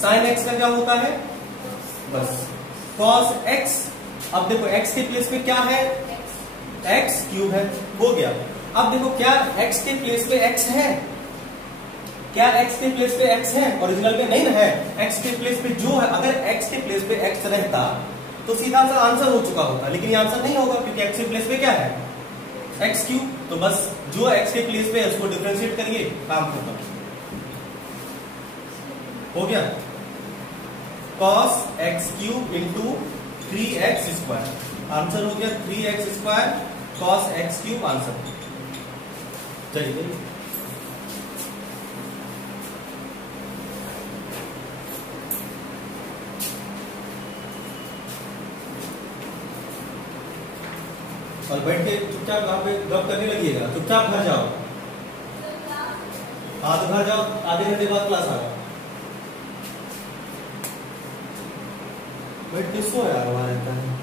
sin x का क्या होता है, बस cos x। अब देखो x के प्लेस पे क्या है, x³ है, हो गया। अब देखो क्या x के प्लेस पे x है, क्या x के प्लेस पे x है ओरिजिनल में? नहीं ना है। x के प्लेस पे जो है, अगर x के प्लेस पे x रहता तो सीधा सा आंसर हो चुका होता, लेकिन ये आंसर नहीं होगा क्योंकि x के प्लेस पे क्या है? x cube. तो बस जो x के प्लेस पे है उसको डिफरेंशिएट करिए, काम खत्म हो गया। cos x cube into 3x square, answer हो गया 3x square cos x cube answer. चलिए और बैठ के चुपचाप वहां पे गप करने लगिएगा, चुपचाप घर जाओ। हाँ तो घर जाओ, आधे घंटे बाद क्लास आ गया। बैठ के सो यार, वहां रहता है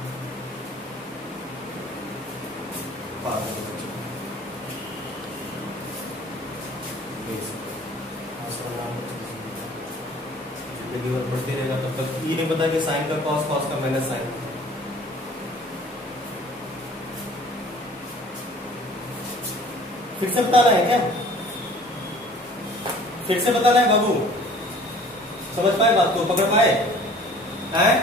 जिंदगी भर पढ़ते रहेगा तब तक ये नहीं पता कि साइन का कॉस, कॉस का माइनस साइन। फिर से बताना है क्या? फिर से बताना है बाबू? समझ पाए बात को? पकड़ पाए? हैं?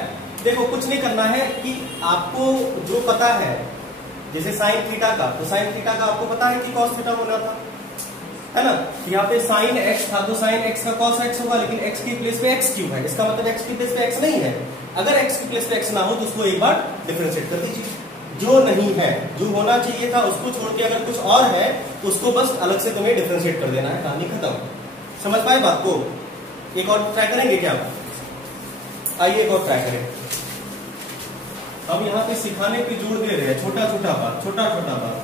देखो कुछ नहीं करना है कि आपको जो पता है, जैसे साइन थीटा का, तो साइन थीटा का आपको पता है कि कॉस थीटा होना था, है ना? यहाँ पे साइन एक्स था तो साइन एक्स का कॉस एक्स होगा, लेकिन एक्स की प्लेस पे एक्स क्यूब है, इसका मतलब एक्स की प्लेस पे एक्स नहीं है। अगर एक्स की प्लेस पे एक्स ना हो तो उसको एक बार डिफरेंशिएट कर दीजिए। जो नहीं है, जो होना चाहिए था उसको छोड़ के अगर कुछ और है तो उसको बस अलग से तुम्हें डिफरेंशिएट कर देना है, कहानी खत्म। समझ पाए बात को? एक और ट्राई करेंगे क्या? आइए एक और ट्राई करें। अब यहाँ पे सिखाने पे जोड़ दे रहे हैं, छोटा छोटा बात, छोटा छोटा बात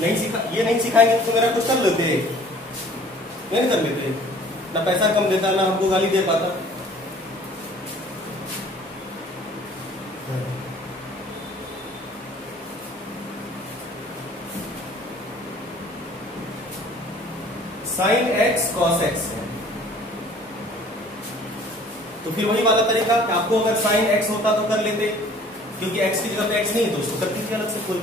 नहीं सिखा, ये नहीं सिखाएंगे तो मेरा कुछ कर लेते, नहीं कर लेते, ना पैसा कम देता ना हमको गाली दे पाता। साइन एक्स कॉस एक्स है, तो फिर वही वाला तरीका कि आपको अगर साइन एक्स होता तो कर लेते, क्योंकि एक्स की जगह पे एक्स नहीं है तो उसको कर दीजिए अलग से कोई।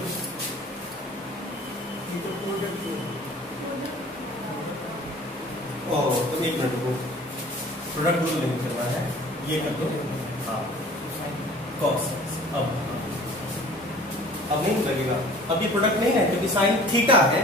तो एक मिनट को प्रोडक्ट रूल नहीं करना है, ये कर दो। हाँ कॉस अब नहीं लगेगा, अब ये प्रोडक्ट नहीं है क्योंकि साइन थीटा है।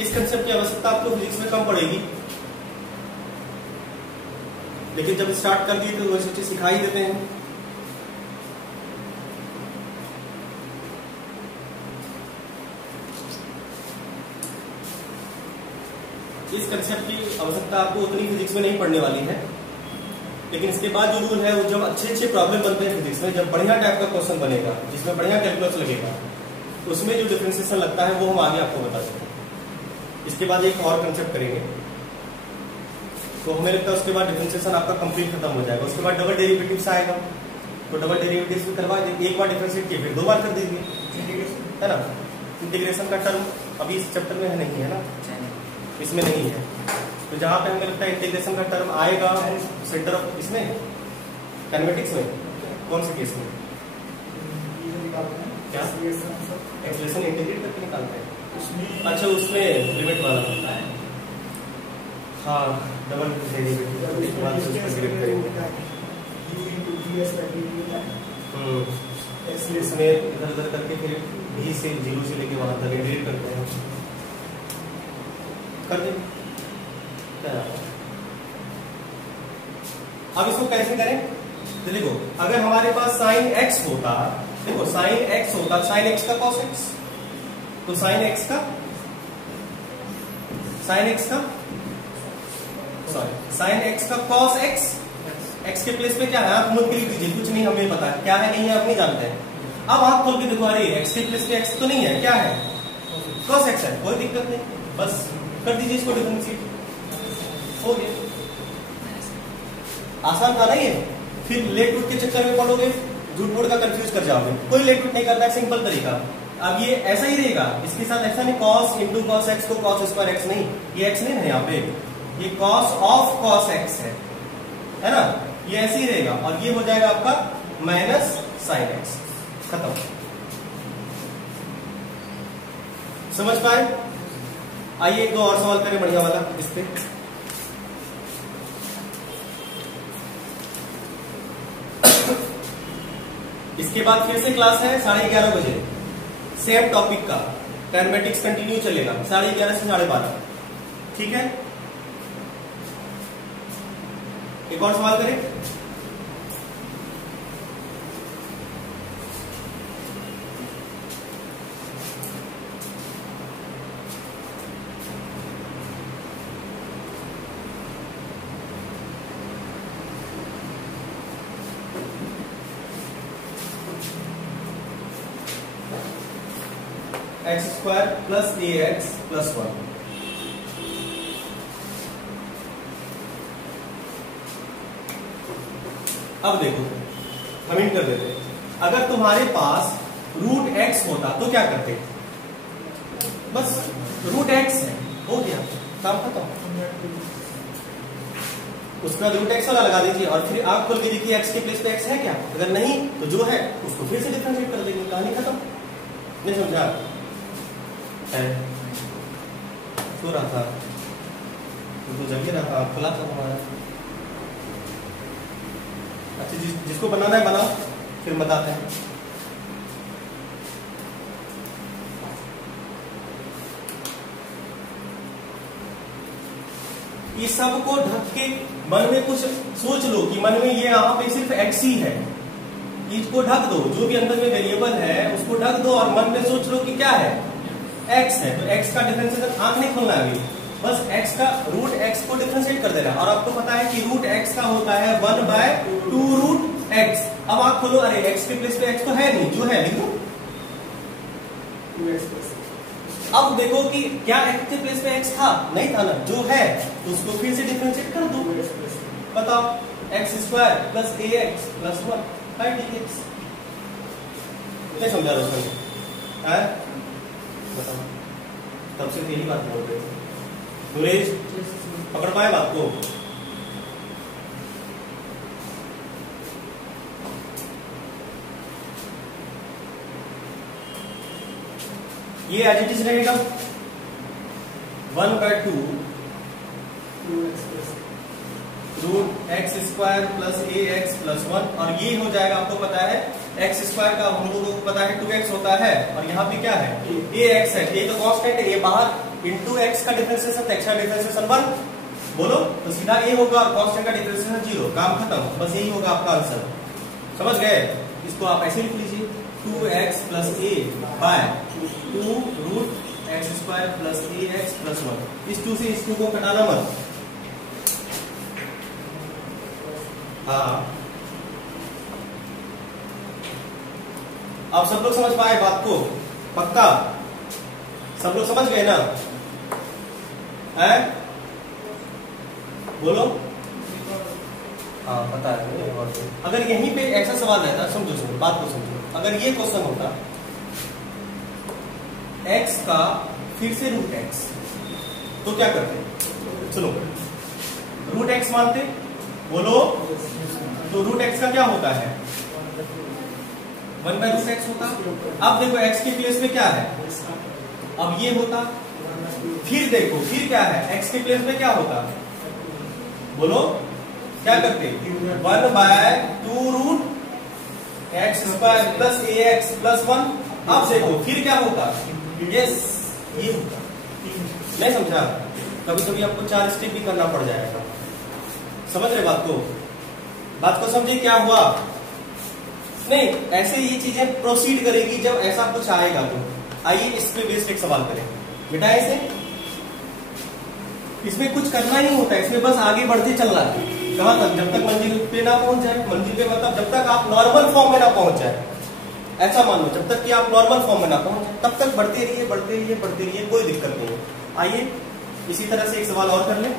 इस कंसेप्ट की आवश्यकता आपको फिजिक्स में कम पड़ेगी, लेकिन जब स्टार्ट कर दिए तो वैसे चीज सिखा ही देते हैं। इस कंसेप्ट की आवश्यकता आपको उतनी फिजिक्स में नहीं पढ़ने वाली है, लेकिन इसके बाद जो रूल है वो जब अच्छे अच्छे प्रॉब्लम बनते हैं फिजिक्स में, जब बढ़िया टाइप का क्वेश्चन बनेगा जिसमें बढ़िया कैलकुलस लगेगा, उसमें जो डिफरेंशिएशन लगता है वो हम आगे आपको बता देंगे। इसके बाद एक और कंसेप्ट करेंगे तो हमें लगता है उसके बाद डिफरेंशिएशन आपका कंप्लीट खत्म हो जाएगा। उसके बाद डबल डेरिवेटिव्स आएगा, तो डबल डेरिवेटिव्स भी करवा देंगे, एक बार डिफरेंशिएट किए फिर दो बार कर देंगे, है ना? इंटीग्रेशन का टर्म अभी इस चैप्टर में है नहीं, है ना? इसमें नहीं है, तो जहां पे हमें लगता है इंटीग्रेशन का टर्म आएगा सेंटर ऑफ इसमें काइनेमेटिक्स में, कौन से केस में? क्या एक्सप्रेशन इंटीग्रेट करके निकालते हैं? अच्छा उसमें लिमिट वाला होता है। हाँ डबल डेरिवेटिव इसके बाद उसको इंटीग्रेट करेंगे। इसमें इधर उधर करके फिर भी से जीरो से लेके वहां तक इंटीग्रेट करते हैं, कर दें क्या? अब इसको कैसे करें? तो देखो अगर हमारे पास साइन एक्स होता, देखो साइन एक्स होता, साइन एक्स का कॉस एक्स, तो साइन एक्स का सॉरी साइन एक्स का कॉस एक्स, एक्स के प्लेस पे क्या है? आप नोट के लिख दीजिए, कुछ नहीं हमें पता है क्या है नहीं है, आप नहीं जानते हैं। अब आप खोल के देखो, अरे एक्स के प्लेस पे एक्स तो नहीं है, क्या है? कॉस एक्स है, कोई दिक्कत नहीं, बस कर दीजिए इसको डिफरेंशिएट, हो गया। आसान था ना ये? फिर लेट उठ के चक्कर में पड़ोगे, झूठ मूठ का कंफ्यूज कर जाओगे। कोई लेट उठ नहीं करना है, सिंपल तरीका अब ये ऐसा ही रहेगा, इसके साथ ऐसा नहीं cos इंटू कॉस एक्स को cos स्क्वायर एक्स नहीं, ये x नहीं है यहाँ पे, ये cos ऑफ cos x है ना, ये ऐसे ही रहेगा और ये हो जाएगा आपका माइनस साइन एक्स, खत्म। समझ पाए? आइए एक दो और सवाल करें बढ़िया वाला इस पे। इसके बाद फिर से क्लास है 11:30 बजे, सेम टॉपिक का कैलमेटिक्स कंटिन्यू चलेगा 11:30 से 12:30, ठीक है? एक और सवाल करें। X square plus a x plus 1, अब देखो हम इन कर देते, अगर तुम्हारे पास रूट एक्स होता तो क्या करते? बस रूट एक्स है, हो गया काम खत्म। उसके बाद रूट एक्स वाला लगा दीजिए और फिर आप खोल के देखिए एक्स के प्लेस पे एक्स है क्या, अगर नहीं तो जो है उसको फिर से डिफरेंशिएट कर देंगे, कहानी खत्म। नहीं समझा? है सो रहा था तो जग रहा था, खुला था हमारा। अच्छा जिसको बनाना है बनाओ, फिर बताते हैं। ये सब को ढक के मन में कुछ सोच लो कि मन में ये यहाँ पे सिर्फ एक्स ही है, इसको ढक दो, जो भी अंदर में वेरिएबल है उसको ढक दो और मन में सोच लो कि क्या है, एक्स है। तो एक्स का डिफरेंशिएशन आंख नहीं खोलना है अभी, बस एक्स का रूट एक्स को डिफरेंशिएट कर देना। और आपको पता है कि रूट एक्स का होता है 1/2 रूट एक्स। अब आप खोलो, अरे एक्स के प्लेस पे एक्स तो है नहीं, जो है लिखो। अब देखो कि क्या एक्स के प्लेस पे एक्स था, नहीं था ना, जो है तो उसको फिर से डिफरेंशिएट कर दो। बताओ x square plus a x plus 1 5dx। नहीं समझा दोस्तों? बताओ, तब से यही बात बोल रहे थे। सुरेश पकड़ पाए बात को? ये एज इट इज रहेगा 1/2 root x square plus a x plus 1, और ये हो जाएगा, आपको पता है एक्स स्क्वायर का हम लोगों को पता है 2x होता है, और यहाँ पे क्या है ए एक्स है, ये तो कांस्टेंट है, ये बाहर इंटू एक्स का डिफरेंशिएशन, एक्स का डिफरेंशिएशन 1 बोलो तो सीधा ए होगा और कांस्टेंट का डिफरेंशिएशन 0, काम खत्म। बस यही होगा आपका आंसर, समझ गए? इसको आप ऐसे लिख लीजिए 2x plus a by 2 root x square plus a x plus 1। इस 2 से इस 2 को घटाना मत। हाँ, आप सब लोग समझ पाए बात को? पक्का सब लोग समझ गए ना? है बोलो। हाँ पता है। अगर यहीं पे ऐसा सवाल रहता, समझो बात को समझो, अगर ये क्वेश्चन होता x का फिर से रूट x, तो क्या करते? सुनो, रूट x मानते, बोलो। तो रूट x का क्या होता है? 1/√x होता। अब देखो x के प्लेस पे क्या है, अब ये होता, फिर देखो फिर क्या है, x के प्लेस पे क्या होता, बोलो क्या करते? 1/2 root x square plus a x plus 1। अब देखो फिर क्या होता, यस ये होता। नहीं समझा? कभी कभी आपको 4 स्टेप भी करना पड़ जाएगा, समझ रहे बात को? बात को समझे क्या हुआ? नहीं, ऐसे ये चीजें प्रोसीड करेगी जब ऐसा कुछ आएगा तो। आइए इस पे बेस्ड एक सवाल करें बेटा। ऐसे इसमें कुछ करना ही होता है, इसमें बस आगे बढ़ते चलना है। कहां तक? जब तक मंजिल पे ना पहुंच जाए। मंजिल पे मतलब जब तक आप नॉर्मल फॉर्म में ना पहुंच जाए, ऐसा मान लो, जब तक कि आप नॉर्मल फॉर्म में ना पहुंच जाए तब तक बढ़ते रहिए बढ़ते रहिए बढ़ते रहिए, कोई दिक्कत नहीं है। आइए इसी तरह से एक सवाल और कर लें।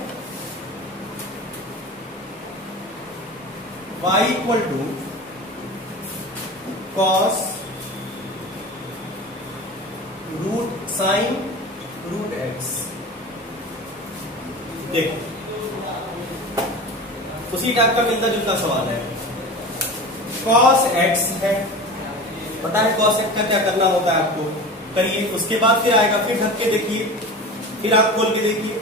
y equal to cos root sine root x. देखो उसी टाइप का मिलता जुलता सवाल है। cos x है, पता है cos x का क्या करना होता है आपको, करिए। उसके बाद फिर आएगा, फिर ढक के देखिए, फिर आप खोल के देखिए।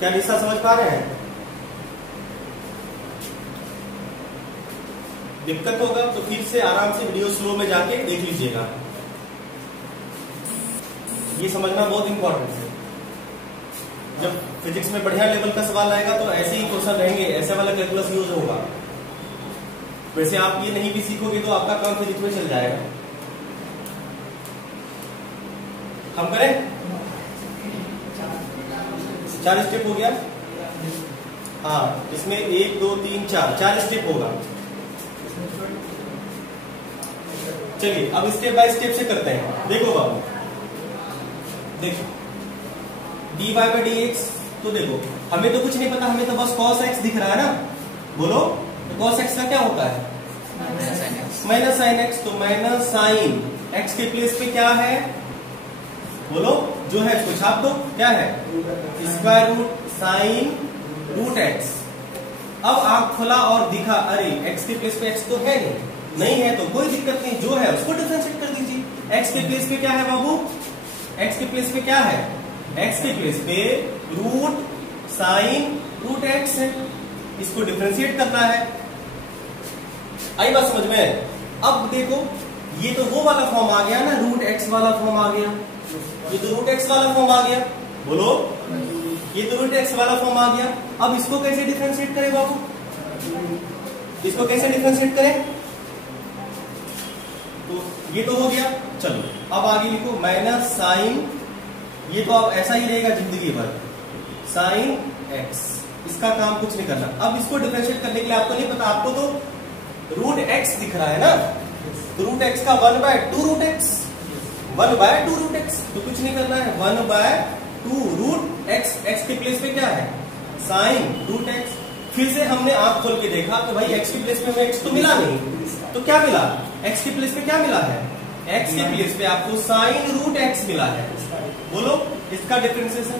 क्या दिशा समझ पा रहे हैं? दिक्कत होगा तो फिर से आराम से वीडियो स्लो में जाके देख लीजिएगा। ये समझना बहुत इंपॉर्टेंट है। जब फिजिक्स में बढ़िया लेवल का सवाल आएगा तो ऐसे ही क्वेश्चन रहेंगे, ऐसे वाला कैलकुलस यूज होगा। वैसे आप ये नहीं भी सीखोगे तो आपका काम फिजिक्स में चल जाएगा। हम करें? 4 स्टेप हो गया। हाँ, इसमें 1 2 3 4 स्टेप होगा। चलिए अब स्टेप बाय स्टेप से करते हैं। देखो बाबू, देखो dy बाई डी एक्स, तो देखो हमें तो कुछ नहीं पता, हमें तो बस cos x दिख रहा है ना। बोलो तो cos x का क्या होता है? Minus sine x। तो माइनस साइन x के प्लेस पे क्या है? बोलो, जो है इसको छाप दो। क्या है? Square root sine root x. अब आंख खोला और दिखा, अरे x के प्लेस पे x तो है नहीं है तो कोई दिक्कत नहीं, जो है उसको डिफरेंशिएट कर दीजिए। x के प्लेस पे क्या है बाबू? x के प्लेस पे क्या है? x के प्लेस पे रूट साइन रूट x है, इसको डिफरेंशिएट करना है। आई बात समझ में? अब देखो ये तो वो वाला फॉर्म आ गया ना, रूट x वाला फॉर्म आ गया। ये तो रूट x वाला फॉर्म आ गया। बोलो, ये तो रूट x वाला फॉर्म आ गया। अब इसको कैसे डिफरेंशिएट करें बाबू? इसको कैसे डिफरेंशिएट करें? तो ये तो हो गया। चलो अब आगे लिखो माइनस साइन, ये तो अब ऐसा ही रहेगा जिंदगी भर, साइन x। इसका काम कुछ नहीं करना। अब इसको डिफरेंशिएट करने के लिए आपको नहीं पता, आपको तो रूट x दिख रहा है ना, तो रूट x का 1/2 रूट x, 1/2 रूट x। तो कुछ नहीं करना है, 1/2 रूट x। x के प्लेस पे क्या है? Sine root x। फिर से हमने आंख खोल के देखा तो भाई x के प्लेस पे हमें x तो मिला नहीं, तो क्या मिला? x के प्लेस पे क्या मिला है? x के प्लेस पे आपको साइन रूट x मिला है। बोलो इसका डिफरेंशिएशन।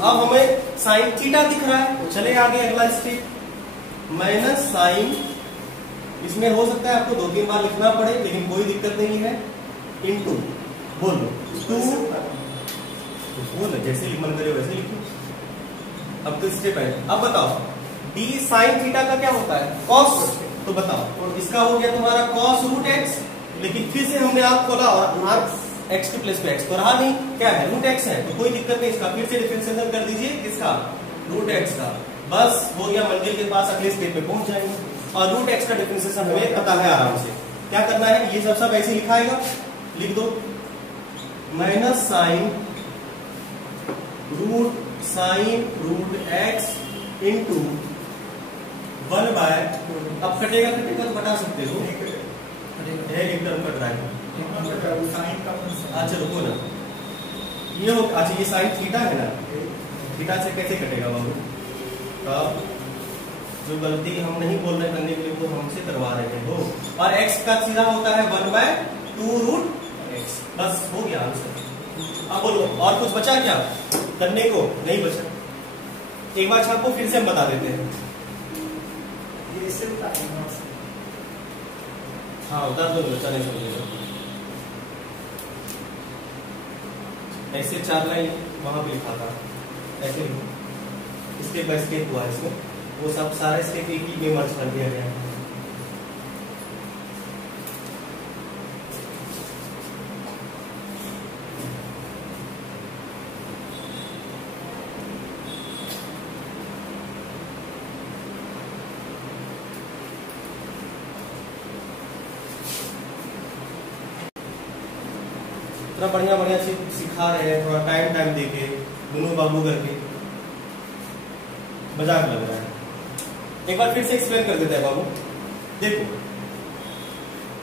अब हमें साइन थीटा दिख रहा है। चले आगे अगला स्टेप, माइनस साइन। इसमें हो सकता है आपको 2-3 बार लिखना पड़े, लेकिन कोई दिक्कत नहीं है। इनटू, बोलो 2, बोलो जैसे मन करे वैसे लिखो। अब तो स्टेप है। अब बताओ डी साइन थीटा का क्या होता है? कॉस। तो बताओ इसका हो गया तुम्हारा कॉस रूट एक्स, लेकिन फिर से हमने आंख खोला और आंख x के प्लेस पे x तो रहा नहीं, क्या है? रूट x है, तो कोई दिक्कत नहीं। इसका फिर से डिफरेंशिएशन कर दीजिए, किसका? रूट x का। बस हो गया, मंजिल के पास अगले स्टेप पे पहुंच जाएंगे। और रूट x का डिफरेंशिएशन हमें पता है आराम से। क्या करना है? ये सब ऐसे लिखाएगा, लिख दो minus sine root x into 1/, अब कटेगा तो बता सकते हो, एक टर्म कट रहा है। अच्छा रुको ना, ये हो, अच्छा ये साइन थीटा है ना, थीटा से कैसे कटेगा बाबू? अब जो गलती हम नहीं बोल रहे करने के लिए वो हमसे करवा रहे हैं वो। और x का सीधा होता है 1/2 रूट x। बस हो गया आंसर। अब बोलो और कुछ बचा क्या करने को? नहीं बचा। एक बार छापो, फिर से हम बता देते हैं। हाँ उतार दो, बच्चा नहीं समझेगा। ऐसे 4 लाइन वहां पे लिखा था, ऐसे स्टेप बाय स्टेप हुआ इसमें, वो सब सारे स्टेप एक ही में मर्ज कर दिया गया है। बढ़िया बढ़िया सिखा रहे हैं, थोड़ा टाइम देके दोनों बाबू करके, मजाक लग रहा है। एक बार फिर से एक्सप्लेन कर देते हैं बाबू।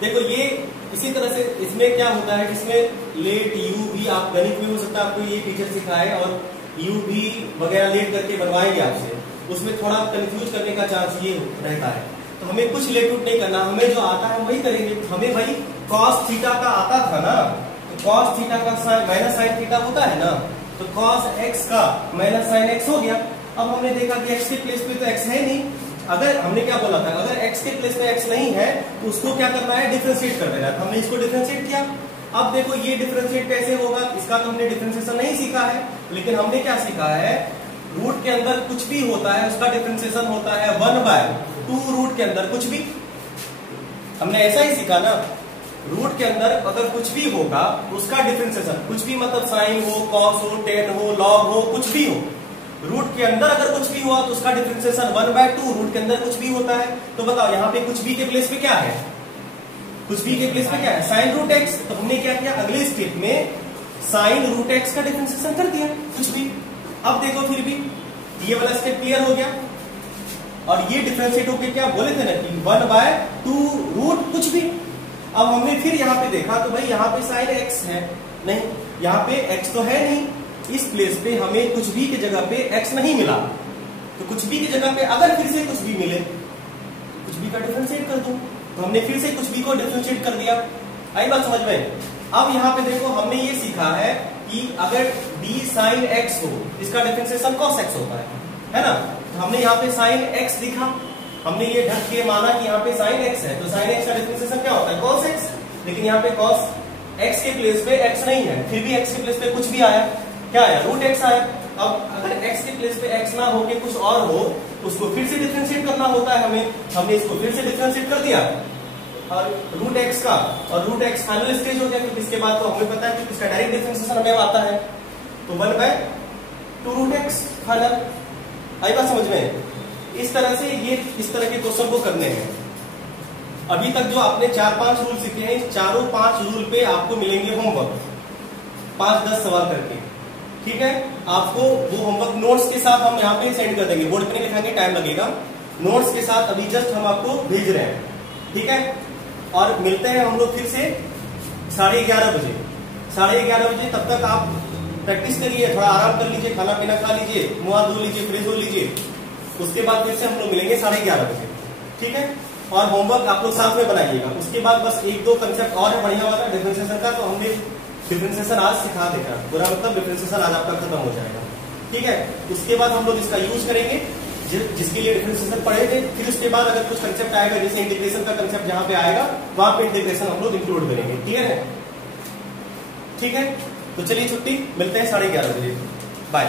देखो ये इसी तरह से इसमें क्या होता है, इसमें लेट यू भी आप गणित में हो सकता है आपको ये टीचर सिखाए और यू भी वगैरह लेट करके बनवाएंगे आपसे, उसमें थोड़ा कंफ्यूज करने का चांस ये रहता है। तो हमें कुछ लेट उट नहीं करना, हमें जो आता है वही करेंगे। हमें भाई कॉस थीटा का आता था ना, तो कॉस थीटा का माइनस साइन थीटा होता है ना, तो कॉस एक्स का माइनस साइन एक्स हो गया। अब हमने देखा कि एक्स के प्लेस पे तो एक्स है नहीं, अगर हमने क्या बोला था, अगर x के प्लेस में x नहीं है तो उसको क्या करना है, डिफरेंशिएट कर देना है। तो हमने इसको डिफरेंशिएट किया। अब देखो ये डिफरेंशिएट कैसे होगा, इसका तो हमने डिफरेंशिएशन नहीं सीखा है, लेकिन हमने क्या सीखा है, रूट के अंदर कुछ भी होता है उसका डिफरेंशिएशन होता है 1/2 रूट के अंदर कुछ भी। हमने ऐसा ही सीखा ना, रूट के अंदर अगर कुछ भी होगा उसका डिफरेंशिएशन, कुछ भी मतलब साइन हो, कॉस हो, टेन हो, लॉग हो, कुछ भी हो, रूट के अंदर अगर कुछ भी हुआ तो उसका डिफरेंशिएशन 1/2। रूट के अंदर कुछ भी होता है तो बताओ यहाँ पे कुछ भी के प्लेस पे क्या है, कुछ भी के प्लेस पे क्या है, साइन रूट एक्स। तो हमने क्या किया, अगले स्टेप में साइन रूट एक्स का डिफरेंशिएशन कर दिया कुछ भी। अब देखो फिर भी ये वाला स्टेप क्लियर हो गया और ये डिफरेंशिएट होके क्या बोले थे ना कि 1/2 रूट कुछ भी। अब हमने फिर यहाँ पे देखा तो भाई यहाँ पे साइन एक्स है नहीं, यहाँ पे एक्स तो है नहीं, इस प्लेस पे हमें कुछ भी की जगह पे x नहीं मिला, तो कुछ भी की जगह पे अगर फिर से कुछ भी मिले तो कुछ भी का डिफरेंशिएट कर दूं। तो हमने फिर से कुछ भी को डिफरेंशिएट कर दिया। आई बात समझ में? अब यहाँ पे देखो हमने ये सीखा है कि अगर b sin x हो, इसका डिफरेंशिएशन cos x होता है ना। तो हमने यहाँ पे sin x लिखा, हमने ये ढक के माना कि यहाँ पे sin x है, तो sin x का डिफरेंशिएशन क्या होता है, cos x। लेकिन यहाँ पे cos x के प्लेस पे x नहीं है, फिर भी x के प्लेस पे कुछ भी आया, क्या आया, रूट एक्स आया। अब अगर x के प्लेस पे x ना हो के कुछ और हो, उसको फिर से डिफरेंशिएट करना होता है हमें, हमने इसको फिर से डिफरेंशिएट कर दिया और रूट एक्स का, और रूट एक्स फाइनल स्टेज हो गया क्योंकि इसके बाद तो हमें पता है कि इसका डायरेक्ट डिफरेंशिएशन हमें आता है, तो 1/2 रूट एक्स फाइनल। आई बात समझ में? इस तरह से ये इस तरह के क्वेश्चन को करने हैं। अभी तक जो आपने 4-5 रूल सीखे हैं, चारों 5 रूल पे आपको मिलेंगे होमवर्क 5-10 सवाल करके, ठीक है। आपको वो होमवर्क नोट्स के साथ हम यहाँ पे सेंड कर देंगे, बोर्ड पे नहीं लिखाएंगे, टाइम लगेगा। नोट्स के साथ अभी जस्ट हम आपको भेज रहे हैं, ठीक है। और मिलते हैं हम लोग फिर से 11:30 बजे, 11:30 बजे। तब तक आप प्रैक्टिस करिए, थोड़ा आराम कर लीजिए, खाना पीना खा लीजिए, मुंह हाथ धो लीजिए, फ्रेश हो लीजिए। उसके बाद फिर से हम लोग मिलेंगे 11:30 बजे, ठीक है। और होमवर्क आप लोग साथ में बनाइएगा। उसके बाद बस 1-2 कंसेप्ट और है बढ़िया वाला डिफरेंशिएशन का, तो हमने डिफरेंशिएशन आज सिखा देगा, पूरा मतलब डिफरेंशिएशन आज आपका खत्म हो जाएगा, ठीक है। उसके बाद हम लोग इसका यूज करेंगे जिसके लिए डिफरेंशिएशन पढ़े थे। फिर उसके बाद अगर कुछ कंसेप्ट आएगा, जैसे इंटीग्रेशन का कंसेप्ट जहां पे आएगा वहां पे इंटीग्रेशन हम लोग इंक्लूड करेंगे, क्लियर है? ठीक है, तो चलिए छुट्टी, मिलते हैं 11:30 बजे, बाय।